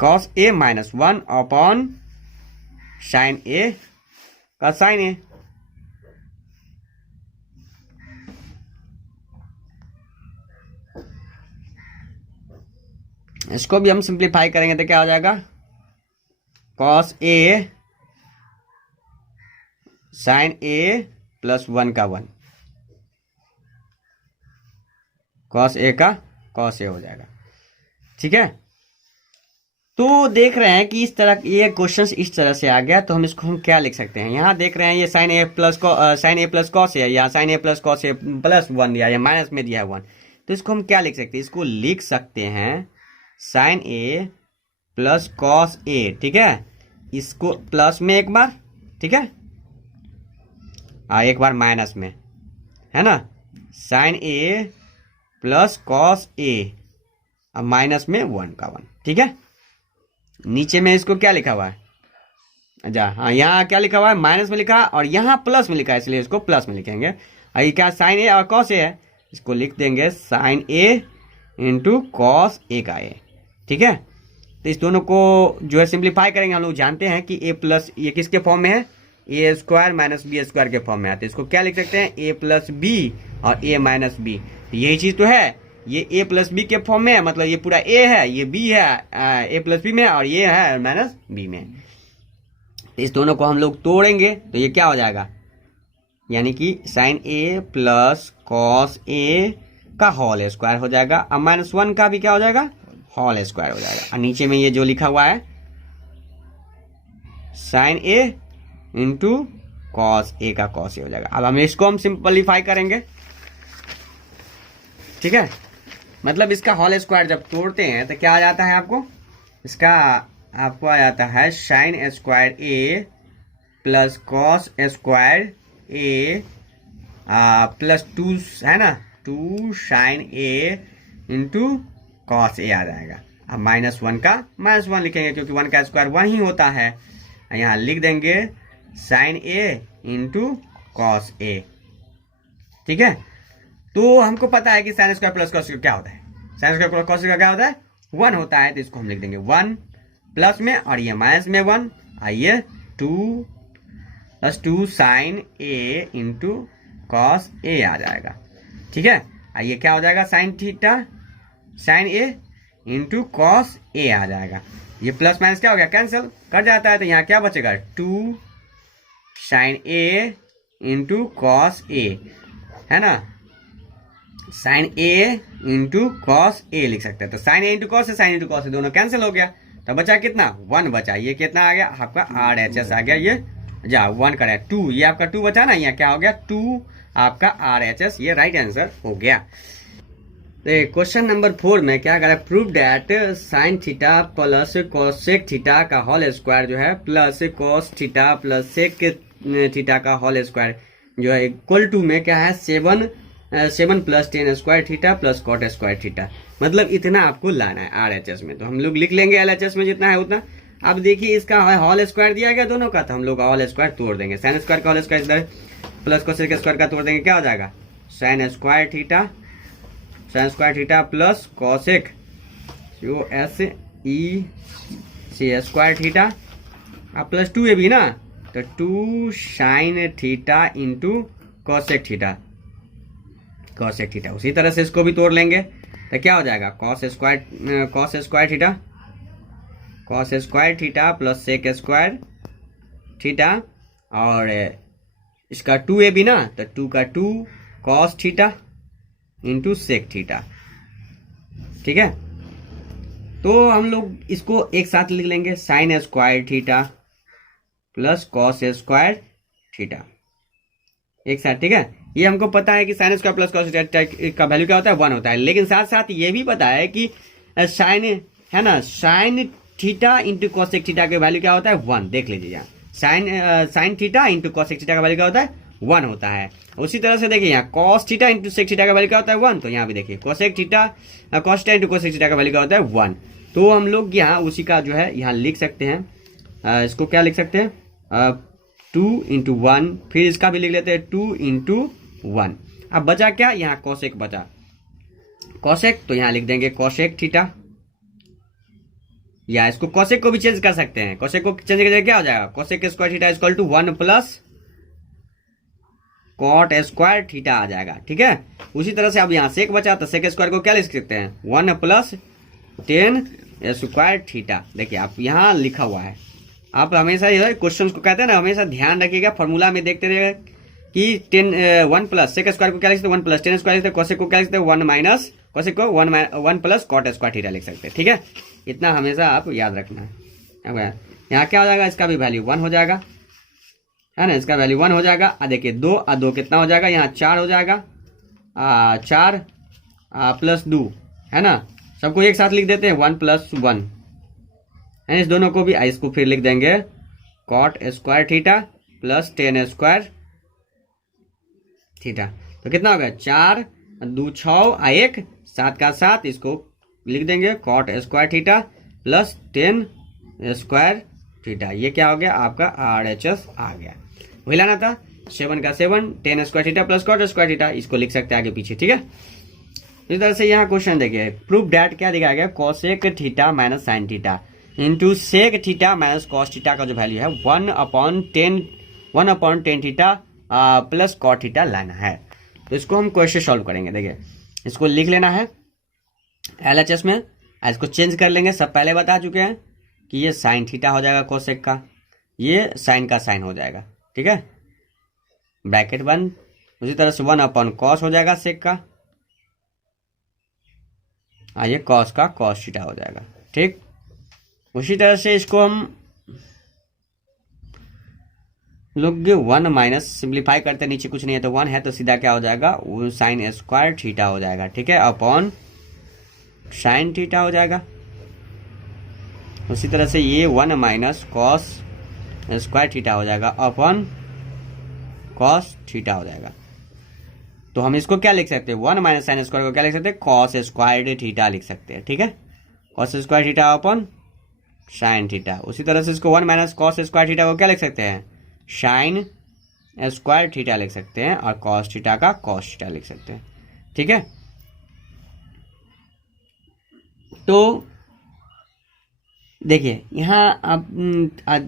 cos A minus 1 upon sine A का साइन ए। इसको भी हम सिंप्लीफाई करेंगे तो क्या हो जाएगा, cos A sign A plus 1 का 1, कॉस ए का कॉस ए हो जाएगा। ठीक है, तो देख रहे हैं कि इस तरह ये क्वेश्चन इस तरह से आ गया, तो हम इसको हम क्या लिख सकते हैं। यहाँ देख रहे हैं ये साइन ए प्लस कॉस है, या sign A plus cos A plus 1 दिया या माइनस में दिया है 1, तो इसको हम क्या लिख सकते हैं, इसको लिख सकते हैं sign A plus cos A. ठीक है, इसको प्लस में एक बार, ठीक है, एक बार माइनस में, है ना, sign A plus cos A, अब माइनस में 1 का 1। ठीक है, नीचे में इसको क्या लिखा हुआ है, अच्छा हाँ, यहाँ क्या लिखा हुआ है, माइनस में लिखा और यहाँ प्लस में लिखा है, इसलिए इसको प्लस में लिखेंगे। और ये क्या, साइन ए और कॉस ए है, इसको लिख देंगे sign A into cos A का ए। ठीक है, तो इस दोनों को जो है सिंप्लीफाई करेंगे। हम लोग जानते हैं कि ए प्लस, ये किसके फॉर्म में है, A square minus B square के फॉर्म में आते हैं। इसको क्या लिख सकते हैं, ए प्लस बी और ए माइनस बी, यही चीज तो है, ये ए प्लस बी के फॉर्म में है, मतलब ये पूरा ए है, ये बी है ए प्लस बी में, और ये है माइनस बी में। इस दोनों को हम लोग तोड़ेंगे तो ये क्या हो जाएगा, यानी कि sign A plus cos A का होल स्क्वायर हो जाएगा, अब माइनस 1 का भी क्या हो जाएगा, होल स्क्वायर हो जाएगा। और नीचे में ये जो लिखा हुआ है sign A into cos A का कॉस ए हो जाएगा। अब हम इसको हम सिंपलीफाई करेंगे। ठीक है, मतलब इसका होल स्क्वायर जब तोड़ते हैं तो क्या आ जाता है आपको, इसका आपको आ जाता है साइन स्क्वायर ए प्लस कॉस स्क्वायर ए प्लस 2, है ना, 2 sign A into cos A आ जाएगा। अब माइनस 1 का माइनस 1 लिखेंगे, क्योंकि 1 का स्क्वायर 1 ही होता है। यहाँ लिख देंगे sign A into cos A. ठीक है, तो हमको पता है कि साइन स्क्वायर प्लस कॉस क्या होता है, साइन स्क्वायर प्लस कॉस क्या होता है, 1 होता है, तो इसको हम लिख देंगे 1 प्लस में, और ये माइनस में 1, आइए 2 plus 2 sign A into cos A आ जाएगा। ठीक है, आइए क्या हो जाएगा, sine theta sine A into cos A आ जाएगा। ये प्लस माइनस क्या हो गया, कैंसिल कर जाता है, तो यहाँ क्या बचेगा, 2 sign A into cos A, है ना, sign A into cos A लिख सकते हैं। तो sign A into cos A, sine into cos A दोनों कैंसिल हो गया, तो बचा कितना, 1 बचा। ये कितना आ गया आपका, RHS आ गया, ये जा 1 का 2, ये आपका 2 बचा ना, यहाँ क्या हो गया 2 आपका RHS, ये राइट आंसर हो गया। क्वेश्चन नंबर 4 में क्या करें, prove that sine theta plus cosec theta का होल स्क्वायर जो है plus cos theta plus sec theta का होल स्क्वायर जो है इक्वल टू में क्या है, 7 plus 10 square theta plus cot square theta. मतलब इतना आपको लाना है RHS में, तो हम लोग लिख लेंगे LHS में जितना है उतना। अब देखिए इसका होल स्क्वायर दिया गया दोनों का, तो हम लोग होल स्क्वायर तोड़ देंगे। साइन स्क्वायर का होल स्क्वायर इधर प्लस कोसेक स्क्वायर का तोड़ देंगे, क्या हो जाएगा, sine square theta plus cosec COSEC square theta अब प्लस 2 भी ना, तो 2 sign theta into cosec theta उसी तरह से इसको भी तोड़ लेंगे, तो क्या हो जाएगा, cos square theta plus sec square theta, और इसका 2 भी ना, तो 2 का 2 cos theta into sec theta. ठीक है, तो हम लोग इसको एक साथ लिख लेंगे, sign square theta plus cos square theta एक साथ। ठीक है, ये हमको पता है कि sine square plus cos theta का वैल्यू क्या होता है, 1 होता है, लेकिन साथ साथ ये भी पता है कि साइन, है ना, sine theta into cosec theta का वैल्यू क्या होता है, 1। देख लीजिए यहाँ sign theta into cosec theta का वैल्यू क्या होता है, 1 होता है। उसी तरह से देखिए यहाँ cos theta into sec theta का वैल्यू क्या होता है, 1, तो यहाँ भी देखिए cos theta into cosec theta का वैल्यू क्या होता है, 1। तो हम लोग यहाँ उसी का जो है यहाँ लिख सकते हैं, इसको क्या लिख सकते हैं, 2 इंटू 1, फिर इसका भी लिख लेते हैं 2 इंटू 1। अब बचा क्या, यहाँ कॉसेक बचा, कॉसेक, तो यहाँ लिख देंगे कॉसेक थीटा या इसको कोसेक को भी चेंज कर सकते हैं। कोसेक को चेंज करके क्या हो जाएगा, cosec square theta equal to 1 plus cot square theta आ जाएगा। ठीक है, उसी तरह से अब यहाँ सेक बचा तो सेक स्क्वायर को क्या लिख सकते हैं, 1 प्लस टेन स्क्वायर थीटा। देखिए आप यहाँ लिखा हुआ है, आप हमेशा जो है क्वेश्चन को कहते हैं ना, हमेशा ध्यान रखिएगा, फॉर्मूला में देखते रहिएगा कि 1 प्लस सेक स्क्वायर को क्या लिखते हैं 1 प्लस टेन स्क्वायर लिखते हैं, कोसेक को क्या लिखते हैं 1 माइनस कोसेक को 1 प्लस कॉट स्क्वायर थीटा लिख सकते हैं। ठीक है, इतना हमेशा आप याद रखना है। अब यहाँ क्या हो जाएगा, इसका भी वैल्यू 1 हो जाएगा, है ना, इसका वैल्यू 1 हो जाएगा। देखिए 2 और 2 कितना हो जाएगा, यहाँ 4 हो जाएगा, 4 प्लस 2, है ना, सबको एक साथ लिख देते हैं 1 प्लस 1, इस दोनों को भी, इसको फिर लिख देंगे cot square theta plus tan square theta. तो कितना हो गया, 4 2 6 1 7 का 7, इसको लिख देंगे cot square theta plus tan square theta. ये क्या हो गया आपका RHS आ गया, वही लाना था 7 का 7 tan square theta plus cot square theta, इसको लिख सकते हैं आगे पीछे। ठीक है, इस तरह से यहाँ क्वेश्चन देखिए, प्रूफ डैट क्या दिखाया गया, cosec theta minus sine theta into sec theta minus cos theta का जो वैल्यू है 1/10 थीटा प्लस कॉट थीटा लाना है। तो इसको हम क्वेश्चन सॉल्व करेंगे। देखिए इसको लिख लेना है LHS में, इसको चेंज कर लेंगे। सब पहले बता चुके हैं कि ये साइन थीटा हो जाएगा कोसेक का, ये साइन का साइन हो जाएगा। ठीक है, ब्रैकेट 1, उसी तरह से 1/cos हो जाएगा सेक का, ये कॉस का कॉस थीटा हो जाएगा। ठीक, उसी तरह से इसको हम लोग 1 माइनस सिंप्लीफाई करते, नीचे कुछ नहीं है तो 1 है, तो सीधा क्या हो जाएगा, वो साइन स्क्वायर थीटा हो जाएगा। ठीक है, अपॉन साइन थीटा हो जाएगा। उसी तरह से ये 1 माइनस कॉस स्क्वायर थीटा हो जाएगा अपॉन कॉस थीटा हो जाएगा। तो हम इसको क्या लिख सकते हैं, 1 माइनस साइन स्क्वायर को क्या लिख सकते हैं, कॉस स्क्वायर थीटा लिख सकते हैं। ठीक है, cos square theta upon sine theta. उसी तरह से इसको 1 माइनस कॉस स्क्वायर थीटा को क्या लिख सकते हैं, साइन स्क्वायर थीटा लिख सकते हैं, और कॉस थीटा का कॉस थीटा लिख सकते हैं। ठीक है, तो देखिए यहाँ आप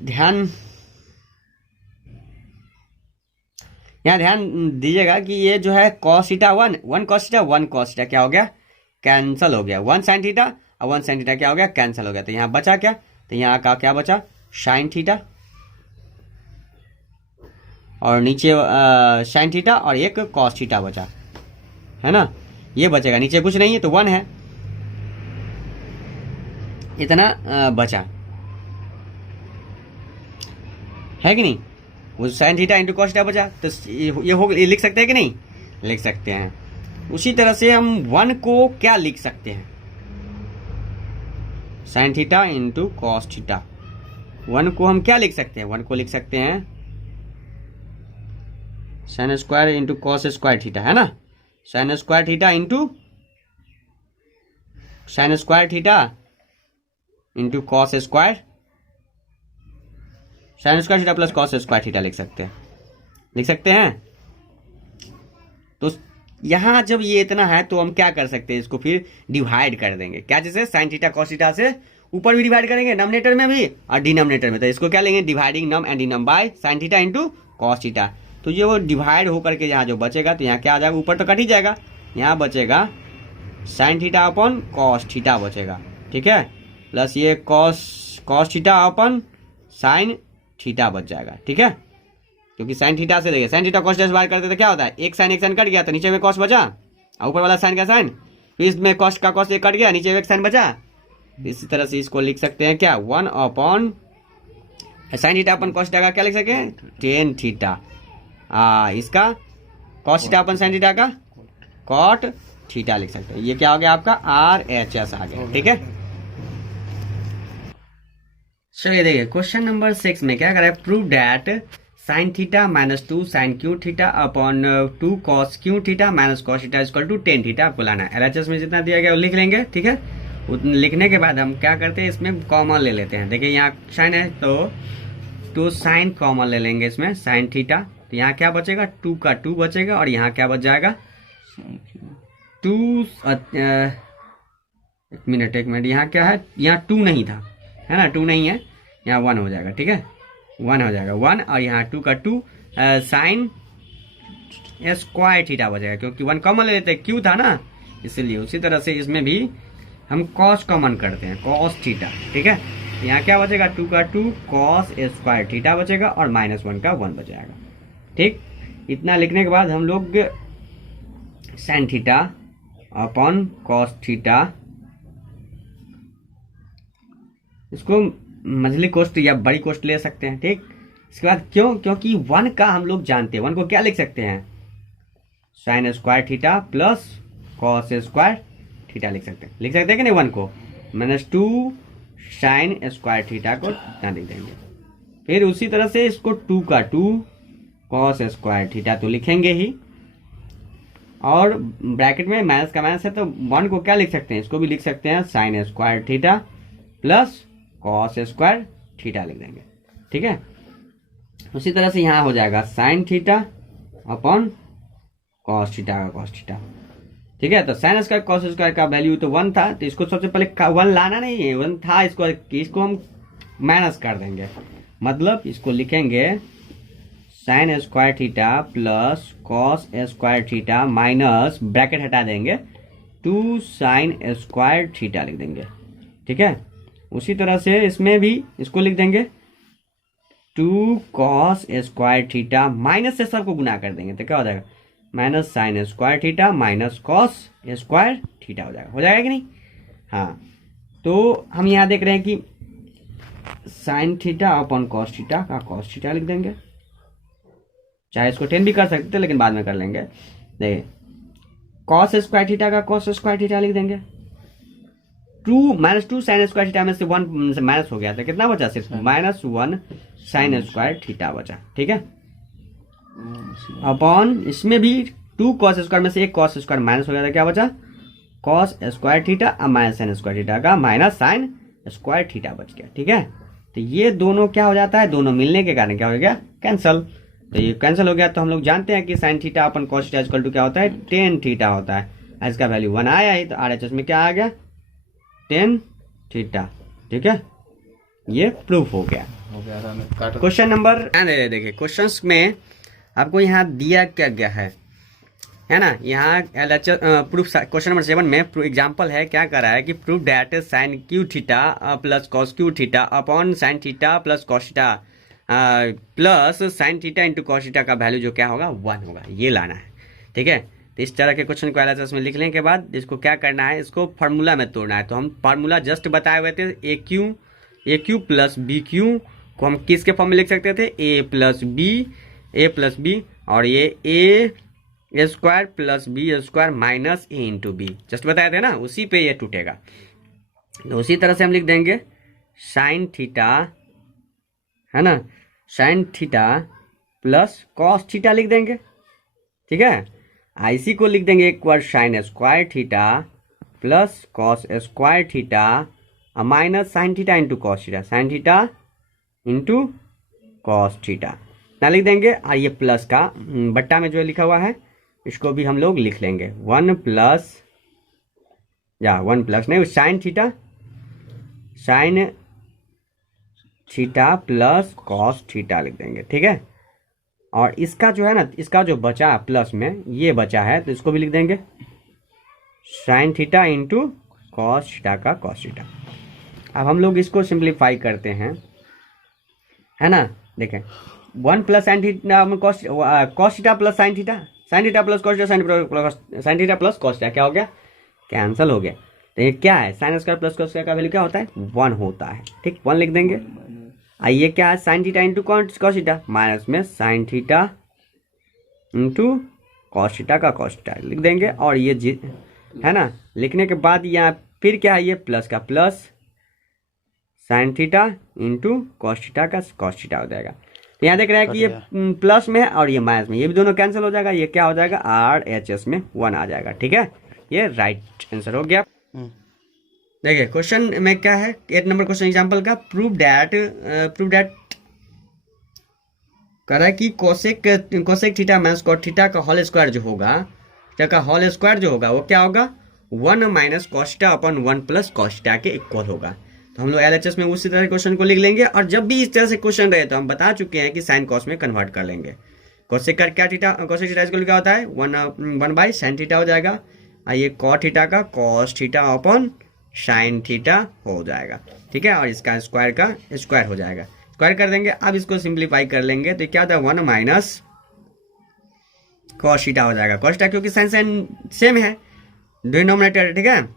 ध्यान दीजिएगा कि ये जो है कॉस थीटा 1 कॉस थीटा क्या हो गया, कैंसल हो गया। 1 साइन थीटा और 1 साइन थीटा क्या हो गया, कैंसल हो गया। तो यहाँ बचा क्या, तो यहाँ का क्या बचा, साइन थीटा, और नीचे साइन थीटा और एक कॉस थीटा बचा, है ना, ये बचेगा, नीचे कुछ नहीं है तो 1 है, इतना बचा है कि नहीं, वो sign theta into cos theta बचा, तो ये लिख सकते हैं कि नहीं, लिख सकते हैं। उसी तरह से हम 1 को क्या लिख सकते हैं, sign theta into cos theta, 1 को हम क्या लिख सकते हैं, 1 को लिख सकते हैं sine square into cos square theta, है ना, sign square theta into sine square theta into cos square, sign square theta plus cos square theta लिख सकते हैं। तो यहां जब ये इतना है तो हम क्या कर सकते हैं, इसको फिर डिवाइड कर देंगे, क्या, जैसे साइन थीटा कॉस थीटा से ऊपर भी डिवाइड करेंगे, नॉमिनेटर में भी और डिनोमिनेटर में। तो इसको क्या लेंगे, dividing num and denom by sine theta into cos theta. तो ये वो डिवाइड होकर के यहाँ जो बचेगा, तो यहाँ क्या आ जाएगा, ऊपर तो कट ही जाएगा, यहाँ बचेगा sign theta upon cos theta बचेगा। ठीक है, प्लस ये cos theta upon sine theta बच जाएगा। ठीक है, क्योंकि साइन थीटा से देखिए, साइन थीटा कॉस थीटा से बाहर करते तो क्या होता है, एक साइन कट गया तो नीचे में कॉस बचा, और ऊपर वाला साइन का साइन, फिर इसमें कॉस का कॉस एक कट गया, नीचे एक साइन बचा। इसी तरह से इसको लिख सकते हैं क्या, 1 upon sine theta upon cos theta का क्या लिख सकते हैं, टेन थीटा, इसका कॉस थीटा अपन साइन थीटा का कॉट थीटा लिख सकते हैं। ये क्या हो गया आपका RHS आ गया। ठीक है, चलिए देखिए क्वेश्चन नंबर 6 में क्या करें, prove that sine theta minus 2 sine cube theta upon 2 cos cube theta minus cos theta equal to tan theta आपको लाना है। LHS में जितना दिया गया वो लिख लेंगे। ठीक है, लिखने के बाद हम क्या करते हैं, इसमें कॉमन ले लेते हैं। देखिए यहाँ साइन है तो साइन कॉमन ले लेंगे इसमें, साइन थीटा, तो यहाँ क्या बचेगा, 2 का 2 बचेगा, और यहाँ क्या बच जाएगा 2 एक मिनट यहाँ क्या है, यहाँ 2 नहीं था, है ना, 2 नहीं है, यहाँ 1 हो जाएगा, ठीक है, 1 हो जाएगा 1, और यहाँ 2 का 2 साइन स्क्वायर थीटा बचेगा, क्योंकि 1 कॉमन ले लेते हैं, क्यू था ना इसलिए। उसी तरह से इसमें भी हम कॉस कॉमन करते हैं, कॉस थीटा, ठीक है। यहाँ क्या बचेगा, 2 का 2 कॉस स्क्वायर थीटा बचेगा और -1 का 1 बच जाएगा, ठीक। इतना लिखने के बाद हम लोग sign theta upon cos theta, इसको मझली कोष्ट या बड़ी कोष्ट ले सकते हैं, ठीक। इसके बाद क्यों, क्योंकि 1 का हम लोग जानते हैं, 1 को क्या लिख सकते हैं, sine square theta plus cos square theta लिख सकते हैं कि नहीं, 1 को -2 साइन स्क्वायर थीटा को यहाँ लिख देंगे। फिर उसी तरह से इसको 2 का 2 कॉस स्क्वायर थीटा तो लिखेंगे ही, और ब्रैकेट में माइनस का माइनस है तो 1 को क्या लिख सकते हैं, इसको भी लिख सकते हैं sine square theta plus cos square theta लिख देंगे, ठीक है। उसी तरह से यहाँ हो जाएगा sign theta upon cos theta का कॉस थीटा, ठीक है। तो साइन स्क्वायर कॉस स्क्वायर का वैल्यू तो 1 था, तो इसको सबसे पहले 1 लाना नहीं है, 1 था, इसको हम माइनस कर देंगे, मतलब इसको लिखेंगे sign square theta plus cos square theta minus bracket हटा देंगे 2 साइन स्क्वायर थीटा लिख देंगे, ठीक है। उसी तरह से इसमें भी इसको लिख देंगे 2 कॉस स्क्वायर थीटा, माइनस से सबको गुना कर देंगे तो क्या हो जाएगा, minus sine square theta minus cos square theta हो जाएगा कि नहीं। हाँ, तो हम यहाँ देख रहे हैं कि sine theta upon cos theta का कॉस थीटा लिख देंगे, चाहे इसको 10 भी कर सकते थे लेकिन बाद में कर लेंगे। देखिए कॉस स्क्वायर थीटा का कॉस स्क्वायर थीटा लिख देंगे, 2 साइन स्क्वायर थीटा में से 1 माइनस हो गया था, कितना बचा, सिर्फ -1 साइन स्क्वायर थीटा बचा, ठीक है। अपॉन इसमें भी 2 कॉस स्क्वायर में से 1 कॉस स्क्वायर माइनस हो गया था, क्या बचा, कॉस स्क्वायर थीटा और माइनस साइन स्क्वायर थीटा का माइनस साइन स्क्वायर थीटा बच गया, ठीक है। तो ये दोनों क्या हो जाता है, दोनों मिलने के कारण क्या हो गया, कैंसल। तो ये कैंसिल हो गया, तो हम लोग जानते हैं कि sine theta upon cos theta equal to क्या होता है, टेन थीटा होता है। इसका वैल्यू 1 आया ही, तो RHS में क्या आ गया, टेन थीटा, ठीक है। ये प्रूफ हो गया। क्वेश्चन नंबर, देखिए क्वेश्चंस में आपको यहाँ दिया क्या गया है ना, यहाँ प्रूफ क्वेश्चन नंबर 7 में एग्जांपल है, क्या कर रहा है कि proof that sine cube theta plus cos cube theta upon sine theta plus cos theta plus sine theta into cos theta का वैल्यू जो क्या होगा 1 होगा, ये लाना है, ठीक है। तो इस तरह के क्वेश्चन को एलएचएस में लिखने के बाद इसको क्या करना है, इसको फार्मूला में तोड़ना है। तो हम फार्मूला जस्ट बताए हुए थे, ए क्यू प्लस बी क्यू को हम किसके फॉर्म में लिख सकते थे, ए प्लस बी, और ये A square plus B square minus A into B, just बताए थे ना, उसी पे ये टूटेगा। तो उसी तरह से हम लिख देंगे साइन थीटा, है ना, sine theta plus cos theta लिख देंगे, ठीक है। आईसी को लिख देंगे एक बार sine square theta plus cos square theta minus sine theta into cos theta, sine theta into cos theta ना लिख देंगे। और ये प्लस का बट्टा में जो लिखा हुआ है इसको भी हम लोग लिख लेंगे, 1 प्लस नहीं, sign theta plus cos theta लिख देंगे, ठीक है। और इसका जो है ना, इसका जो बचा प्लस में ये बचा है तो इसको भी लिख देंगे sign theta into cos theta का कॉस थीटा। अब हम लोग इसको सिंप्लीफाई करते हैं, है ना। देखें 1 plus sine theta cos theta plus sine theta plus cos theta, sine theta plus cos theta क्या हो गया, कैंसिल हो गया। तो ये क्या है, sine square plus cos square का वैल्यू क्या होता है, 1 होता है, ठीक, 1 लिख देंगे। आइए क्या है, sine theta into cos theta minus में sine theta into cos theta का कॉस थीटा लिख देंगे। और ये है ना, लिखने के बाद यहाँ फिर क्या है, ये प्लस का plus sine theta into cos theta का कॉस थीटा हो जाएगा। तो यहाँ देख रहे हैं कि ये प्लस में है और ये माइनस में, ये भी दोनों कैंसिल हो जाएगा, ये क्या हो जाएगा, RHS में 1 आ जाएगा, ठीक है। ये राइट आंसर हो गया। देखिए क्वेश्चन में क्या है, 8 नंबर क्वेश्चन एग्जांपल का, प्रूव दैट कह रहा है कि cosec theta minus cot theta का होल स्क्वायर जो होगा, थीटा का होल स्क्वायर जो होगा वो क्या होगा, 1 minus cos theta upon 1 plus cos theta के इक्वल होगा। तो हम लोग एलएचएस में उसी तरह क्वेश्चन को लिख लेंगे, और जब भी इस तरह से क्वेश्चन रहे तो हम बता चुके हैं कि साइन कॉस में कन्वर्ट कर लेंगे। कोसेक का क्या थीटा, कोसेक थीटा इसको क्या होता है 1 साइन थीटा हो जाएगा, और ये कॉट थीटा का cos theta upon sine theta हो जाएगा, ठीक है। और इसका स्क्वायर का स्क्वायर हो जाएगा, स्क्वायर कर देंगे। अब इसको सिंप्लीफाई कर लेंगे तो क्या होता है 1 माइनस कॉस थीटा हो जाएगा। कॉस थीटा क्योंकि साइन साइन सेम है डिनोमिनेटर, ठीक है,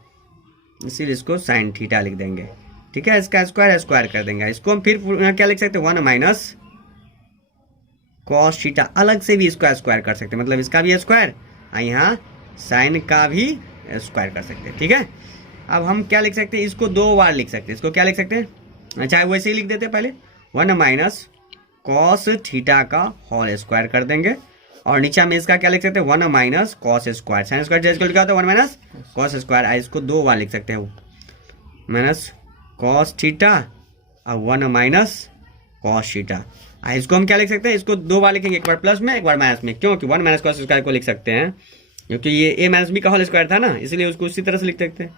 इसीलिए इसको साइन थीटा लिख देंगे, ठीक है। इसका स्क्वायर स्क्वायर कर देंगे। इसको हम फिर क्या लिख सकते हैं 1 माइनस कॉस थीटा, अलग से भी इसको स्क्वायर कर सकते हैं, मतलब इसका भी स्क्वायर और यहाँ साइन का भी स्क्वायर कर सकते हैं, ठीक है। अब हम क्या लिख सकते हैं, इसको 2 बार लिख सकते हैं। इसको क्या लिख सकते हैं, चाहे वैसे ही लिख देते हैं पहले 1 माइनस कॉस थीटा का होल स्क्वायर कर देंगे, और नीचे में इसका क्या लिख सकते हैं 1 minus cos square, sine square इसको लिखा होता है 1 माइनस कॉस स्क्वायर। इसको 2 बार लिख सकते हैं माइनस कॉस थीटा और 1 माइनस कॉस थीटा। इसको हम क्या लिख सकते हैं, इसको 2 बार लिखेंगे, एक बार प्लस में एक बार माइनस में, क्योंकि 1 माइनस कॉस स्क्वायर को लिख सकते हैं क्योंकि ये ए माइनस बी का होल स्क्वायर था ना, इसलिए उसको उसी तरह से लिख सकते हैं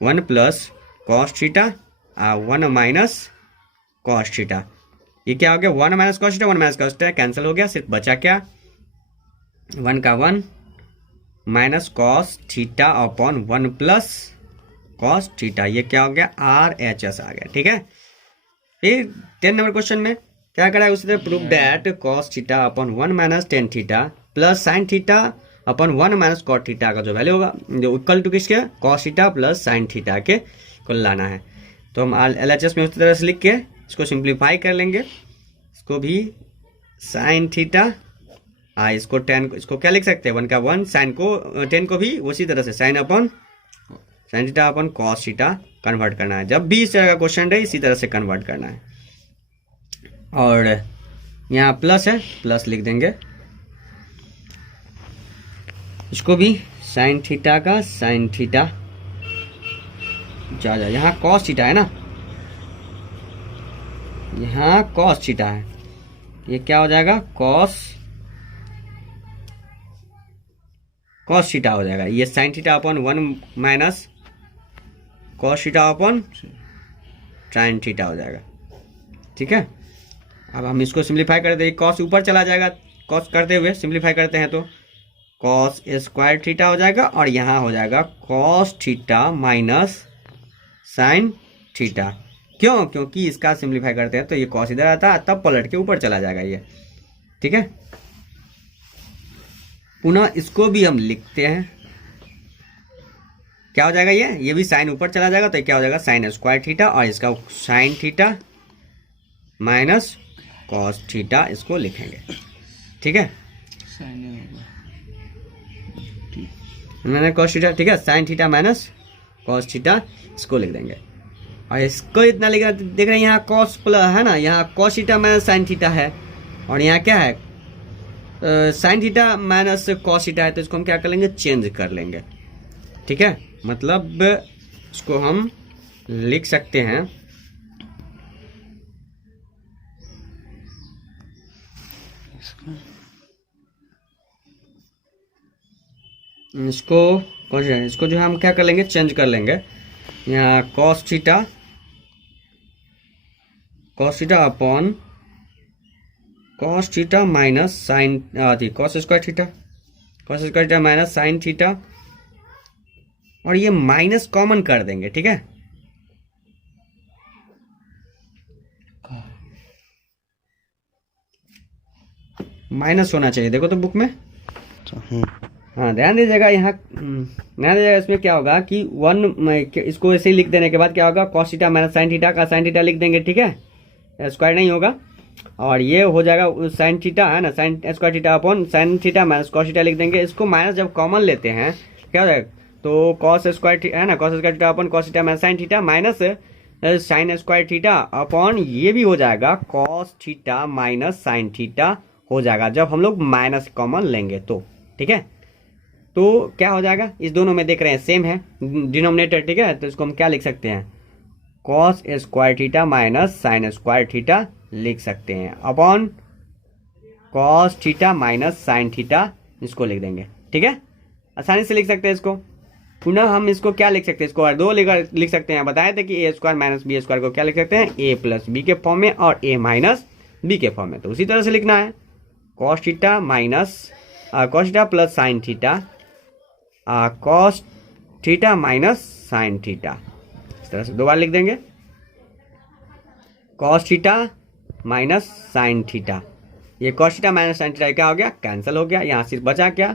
1 प्लस कॉस थीटा और 1 माइनस कॉस थीटा। ये क्या हो गया 1 minus cos theta 1 minus cos theta cancel हो गया, सिर्फ बचा क्या 1 का 1 minus cos theta upon 1 plus cos theta. ये क्या हो गया RHS आ गया, ठीक है। फिर 10 नंबर क्वेश्चन में क्या करा है, उसने prove that cos theta upon 1 minus tan theta plus sine theta upon 1 minus cot theta का जो वैल्यू होगा जो इक्वल टू किसके cos theta plus sine theta के को लाना है। तो हम LHS में उस तरह से लिख के इसको सिंप्लीफाई कर लेंगे। इसको भी साइन थीटा इसको 10 इसको क्या लिख सकते हैं 1 का 1 साइन को 10 को भी उसी तरह से sine upon sine theta upon cos theta convert करना है। जब भी इस तरह का क्वेश्चन रहे इसी तरह से कन्वर्ट करना है। और यहाँ प्लस है, प्लस लिख देंगे। इसको भी साइन थीटा का साइन थीटा जा यहाँ कॉस थीटा है ना, यहाँ कॉस थीटा है, ये क्या हो जाएगा कॉस थीटा हो जाएगा। ये sign theta upon 1 minus cos theta upon sine theta हो जाएगा, ठीक है। अब हम इसको सिंप्लीफाई कर देंगे, कॉस ऊपर चला जाएगा, कॉस करते हुए सिंप्लीफाई करते हैं तो कॉस स्क्वायर थीटा हो जाएगा, और यहाँ हो जाएगा cos theta minus sine theta. क्यों, क्योंकि इसका सिंप्लीफाई करते हैं तो ये कॉस इधर आता है तब पलट के ऊपर चला जाएगा ये, ठीक है। पुनः इसको भी हम लिखते हैं, क्या हो जाएगा ये भी साइन ऊपर चला जाएगा तो क्या हो जाएगा साइन स्क्वायर थीटा, और इसका sign theta minus cos theta इसको लिखेंगे, ठीक है। मैंने कॉस थीटा, ठीक है, sine theta minus cos theta इसको लिख देंगे। और इसको इतना लिख देख रहे हैं यहाँ कॉस प्लस है ना, यहाँ cos theta minus sine theta है, और यहाँ क्या है sine theta minus cos theta है, तो इसको हम क्या कर लेंगे चेंज कर लेंगे, ठीक है। मतलब इसको हम लिख सकते हैं इसको जो है हम क्या कर लेंगे चेंज कर लेंगे। यहाँ cos theta upon cos theta minus sine cos square theta minus sine theta, और ये माइनस कॉमन कर देंगे, ठीक है। माइनस होना चाहिए, देखो तो बुक में, हाँ ध्यान दीजिएगा। यहाँ ध्यान दीजिएगा, इसमें क्या होगा कि 1 इसको ऐसे ही लिख देने के बाद क्या होगा cos theta minus sine theta का साइन थीटा लिख देंगे, ठीक है, स्क्वायर नहीं होगा, और ये हो जाएगा साइन थीटा है ना, sign square theta upon sine theta minus cos theta लिख देंगे। इसको माइनस जब कॉमन लेते हैं क्या हो जाएगा, तो कॉस स्क्वायर है ना, cos square theta upon cos theta minus sine theta minus sine square theta upon ये भी हो जाएगा cos theta minus sine theta हो जाएगा, जब हम लोग माइनस कॉमन लेंगे तो, ठीक है। तो क्या हो जाएगा, इस दोनों में देख रहे हैं सेम है डिनोमिनेटर, ठीक है, तो इसको हम क्या लिख सकते हैं cos square theta minus sine square theta लिख सकते हैं, upon cos theta minus sine theta इसको लिख देंगे, ठीक है, आसानी से लिख सकते हैं इसको। पुनः हम इसको क्या लिख सकते हैं, इसको और दो लिख सकते हैं। बताए थे कि A square minus B square को क्या लिख सकते हैं, ए प्लस बी के फॉर्म में और ए माइनस बी के फॉर्म में। तो उसी तरह से लिखना है, cos theta minus cos theta plus sine theta, cos theta minus sine theta, इस तरह से दो बार लिख देंगे। Cos theta minus sine theta, ये cos theta minus sine theta क्या हो गया, कैंसिल हो गया। यहाँ सिर्फ बचा क्या,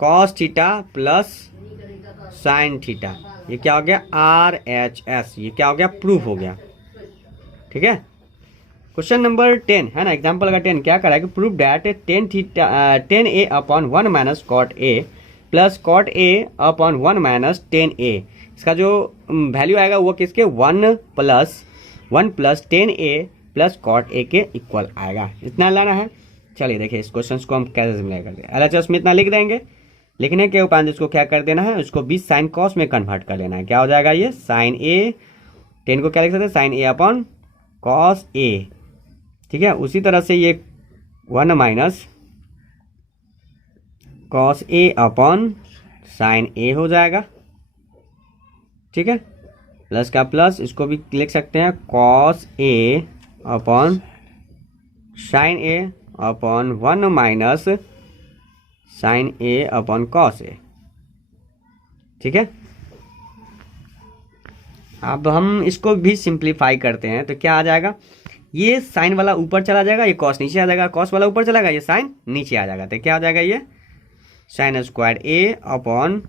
cos theta plus sine theta, ये क्या हो गया, आर एच एस, ये क्या हो गया, प्रूफ हो गया। ठीक है, क्वेश्चन नंबर 10 है ना, एग्जाम्पल का 10 क्या करा है कि proof that tan A upon 1 minus cot A plus cot A upon 1 minus 10a, इसका जो वैल्यू आएगा वो किसके, 1 प्लस 10a प्लस कॉट ए के इक्वल आएगा। इतना लाना है। चलिए देखिए इस क्वेश्चन को हम कैसे सिम्प्लीफाई करते हैं। LHS में इतना लिख देंगे, लिखने के उपरांत इसको क्या कर देना है, उसको 20 साइन कॉस में कन्वर्ट कर लेना है। क्या हो जाएगा, ये साइन ए, 10 को क्या लिख सकते हैं, sign A upon cos A. ठीक है, उसी तरह से ये 1 minus cos A upon sine ए हो जाएगा। ठीक है, प्लस का प्लस, इसको भी लिख सकते हैं cos A upon sine A upon 1 minus sign A upon cos A. ठीक है, अब हम इसको भी सिंप्लीफाई करते हैं तो क्या आ जाएगा, ये साइन वाला ऊपर चला जाएगा, ये कॉस नीचे आ जाएगा, कॉस वाला ऊपर चला जाएगा, ये साइन नीचे आ जाएगा। तो क्या हो जाएगा, ये sine square A upon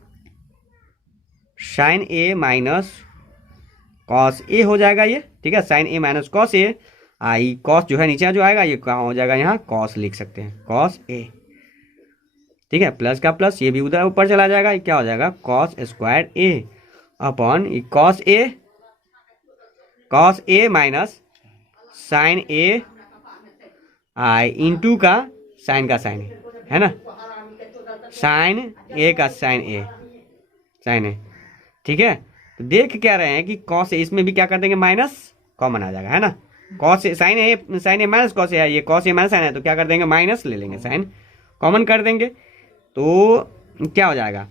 sine A minus cos A हो जाएगा ये। ठीक है, sign A minus cos A, I cos जो है नीचे जो आएगा ये कहाँ हो जाएगा, यहाँ कॉस लिख सकते हैं, कॉस ए। ठीक है, प्लस का प्लस, ये भी उधर ऊपर चला जाएगा, ये क्या हो जाएगा, cos square A upon cos A minus sign A I into का साइन है ना, साइन ए का साइन ए। ठीक है, तो देख क्या रहे हैं कि कॉस ए, इसमें भी क्या कर देंगे, माइनस कॉमन आ जाएगा, है ना, cos A sign A minus cos A है, ये कॉस ए माइनस साइन है, तो क्या कर देंगे, माइनस ले लेंगे, साइन कॉमन कर देंगे, तो क्या हो जाएगा,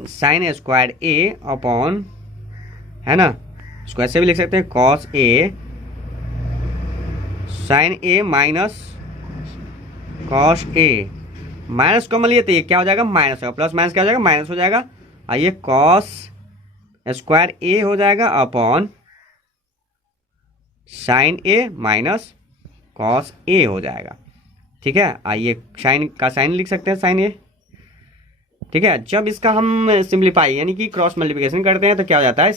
साइन स्क्वायर ए अपॉन, है ना, इसको ऐसे भी लिख सकते हैं cos A sign A minus cos A, minus common लिए तो ये क्या हो जाएगा, माइनस होगा, प्लस माइनस क्या हो जाएगा, माइनस हो जाएगा, और ये कॉस स्क्वायर ए हो जाएगा upon sine A minus cos A हो जाएगा। ठीक है, आइए साइन का साइन लिख सकते हैं, साइन ए। ठीक है, जब इसका हम सिंप्लीफाई यानी कि क्रॉस मल्टीप्लिकेशन करते हैं तो क्या हो जाता है,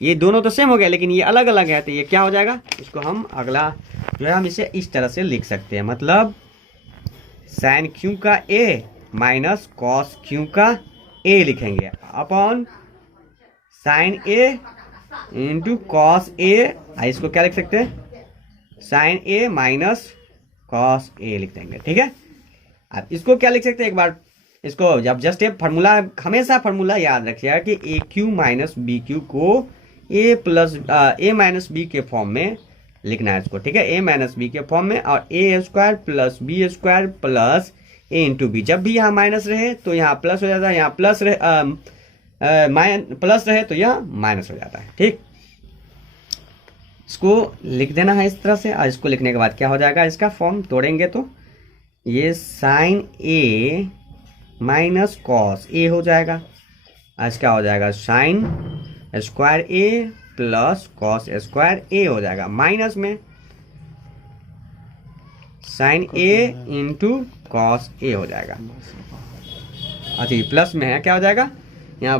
ये दोनों तो सेम हो गया लेकिन ये अलग अलग है, तो ये क्या हो जाएगा, इसको हम अगला जो है हम इसे इस तरह से लिख सकते हैं, मतलब साइन क्यू का ए माइनस कॉस क्यू का ए लिखेंगे upon sine A into cos A, इसको क्या लिख सकते हैं, sign A minus cos A लिख देंगे। ठीक है, अब इसको क्या लिख सकते हैं, एक बार इसको जब जस्ट ये फार्मूला, हमेशा फार्मूला याद रखिएगा कि A cube minus B cube को ए माइनस बी के फॉर्म में लिखना है इसको। ठीक है, ए माइनस बी के फॉर्म में, और A square plus B square plus A into B, जब भी यहाँ माइनस रहे तो यहाँ प्लस हो जाता है, यहाँ प्लस रहे तो यहाँ माइनस हो जाता है। ठीक, इसको लिख देना है इस तरह से, और इसको लिखने के बाद क्या हो जाएगा, इसका फॉर्म तोड़ेंगे तो ये sign A minus cos A हो जाएगा, आज क्या हो जाएगा, साइन स्क्वायर ए प्लस कॉस स्क्वायर ए हो जाएगा, माइनस में sign A into cos A हो जाएगा। अच्छा, ये प्लस में है, क्या हो जाएगा, यहाँ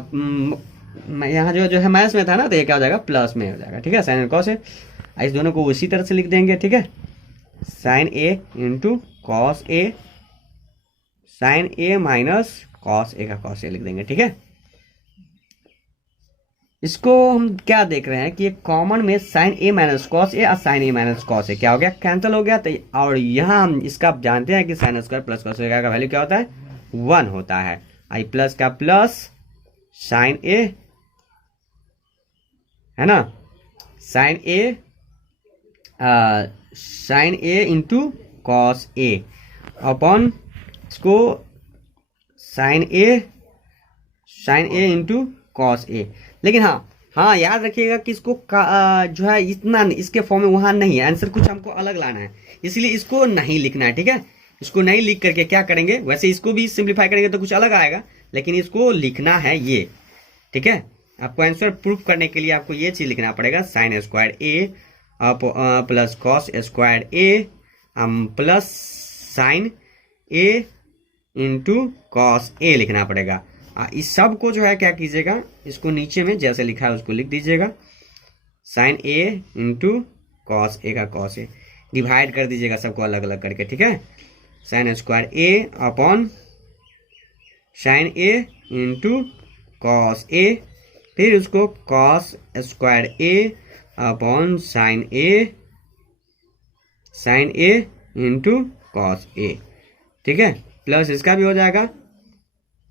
जो है माइनस में था ना, तो ये क्या हो जाएगा, प्लस में हो जाएगा। ठीक है, साइन कॉस ए, इस दोनों को उसी तरह से लिख देंगे। ठीक है, sign A into cos A, sign A minus cos A का कॉस ए लिख देंगे। ठीक है, इसको हम क्या देख रहे हैं कि कॉमन में sign A minus cos A और sign A minus cos A क्या हो गया, कैंसिल हो गया। तो और यहाँ हम इसका जानते हैं कि sine square plus cos A का वैल्यू क्या होता है, 1 होता है। आई प्लस का प्लस साइन ए, है ना, sign A into cos A upon इसको sign A sign A into cos A. लेकिन हाँ याद रखिएगा कि इसको जो है इतना इसके फॉर्म में वहां नहीं है, आंसर कुछ हमको अलग लाना है, इसलिए इसको नहीं लिखना है, ठीक है। इसको नहीं लिख करके क्या करेंगे, वैसे इसको भी सिंप्लीफाई करेंगे तो कुछ अलग आएगा, लेकिन इसको लिखना है ये, ठीक है। आपको आंसर प्रूफ करने के लिए आपको ये चीज लिखना पड़ेगा, sine square A plus cos square A plus sign A into cos A लिखना पड़ेगा। इस सब को जो है क्या कीजिएगा, इसको नीचे में जैसे लिखा है उसको लिख दीजिएगा, sign A into cos A का कॉस ए, डिवाइड कर दीजिएगा सबको अलग अलग करके, ठीक है। Sine square A upon sine A into cos A, फिर उसको cos square A upon sine A into cos A, ठीक है। प्लस इसका भी हो जाएगा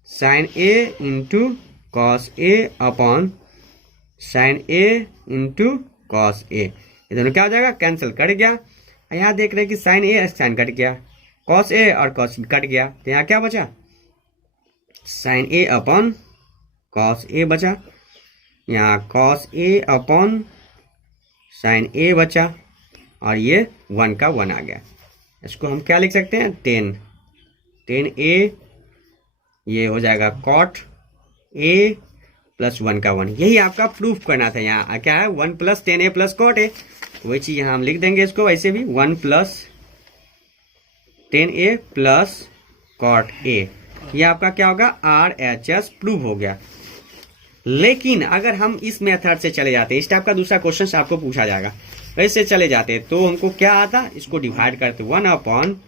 sign A into cos A upon sine A into cos A, ये दोनों क्या हो जाएगा, कैंसिल, कट गया। यहाँ देख रहे हैं कि साइन ए साइन कट गया, कॉस ए और कॉस कट गया, तो यहाँ क्या बचा, sign A upon cos A बचा, यहाँ कॉस ए अपॉन साइन ए बचा, और ये 1 का 1 आ गया। इसको हम क्या लिख सकते हैं, 10 ए, ये हो जाएगा कॉट ए प्लस 1 का 1। यही आपका प्रूफ करना था। यहाँ क्या है, 1 plus 10 A plus cot A, वही चीज यहाँ हम लिख देंगे इसको ऐसे भी, 1 plus 10 A plus cot A. ये आपका क्या होगा, RHS प्रूफ हो गया। लेकिन अगर हम इस मेथड से चले जाते, इस टाइप का दूसरा क्वेश्चन आपको पूछा जाएगा, वैसे चले जाते तो हमको क्या आता, इसको डिवाइड करते 1 upon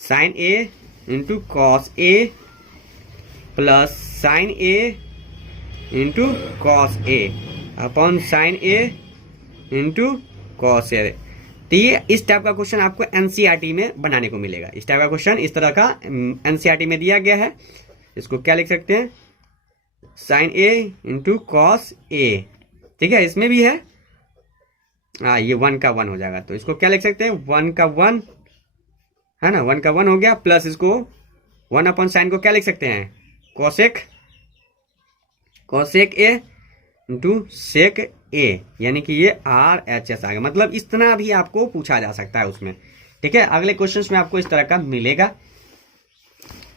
sine A into cos A plus sign A into cos A upon sine A into cos A. तो ये इस टाइप का क्वेश्चन आपको एनसीईआरटी में बनाने को मिलेगा। इस टाइप का क्वेश्चन इस तरह का एनसीईआरटी में दिया गया है। इसको क्या लिख सकते हैं, sign A into cos A, ठीक है। इसमें भी है ये 1 का 1 हो जाएगा, तो इसको क्या लिख सकते हैं, 1 का 1 है ना, 1 का 1 हो गया, प्लस इसको 1 अपॉन साइन को क्या लिख सकते हैं, कोसेक ए इंटू सेक ए, यानी कि ये RHS आ गया। मतलब इस तरह भी आपको पूछा जा सकता है उसमें, ठीक है। अगले क्वेश्चंस में आपको इस तरह का मिलेगा।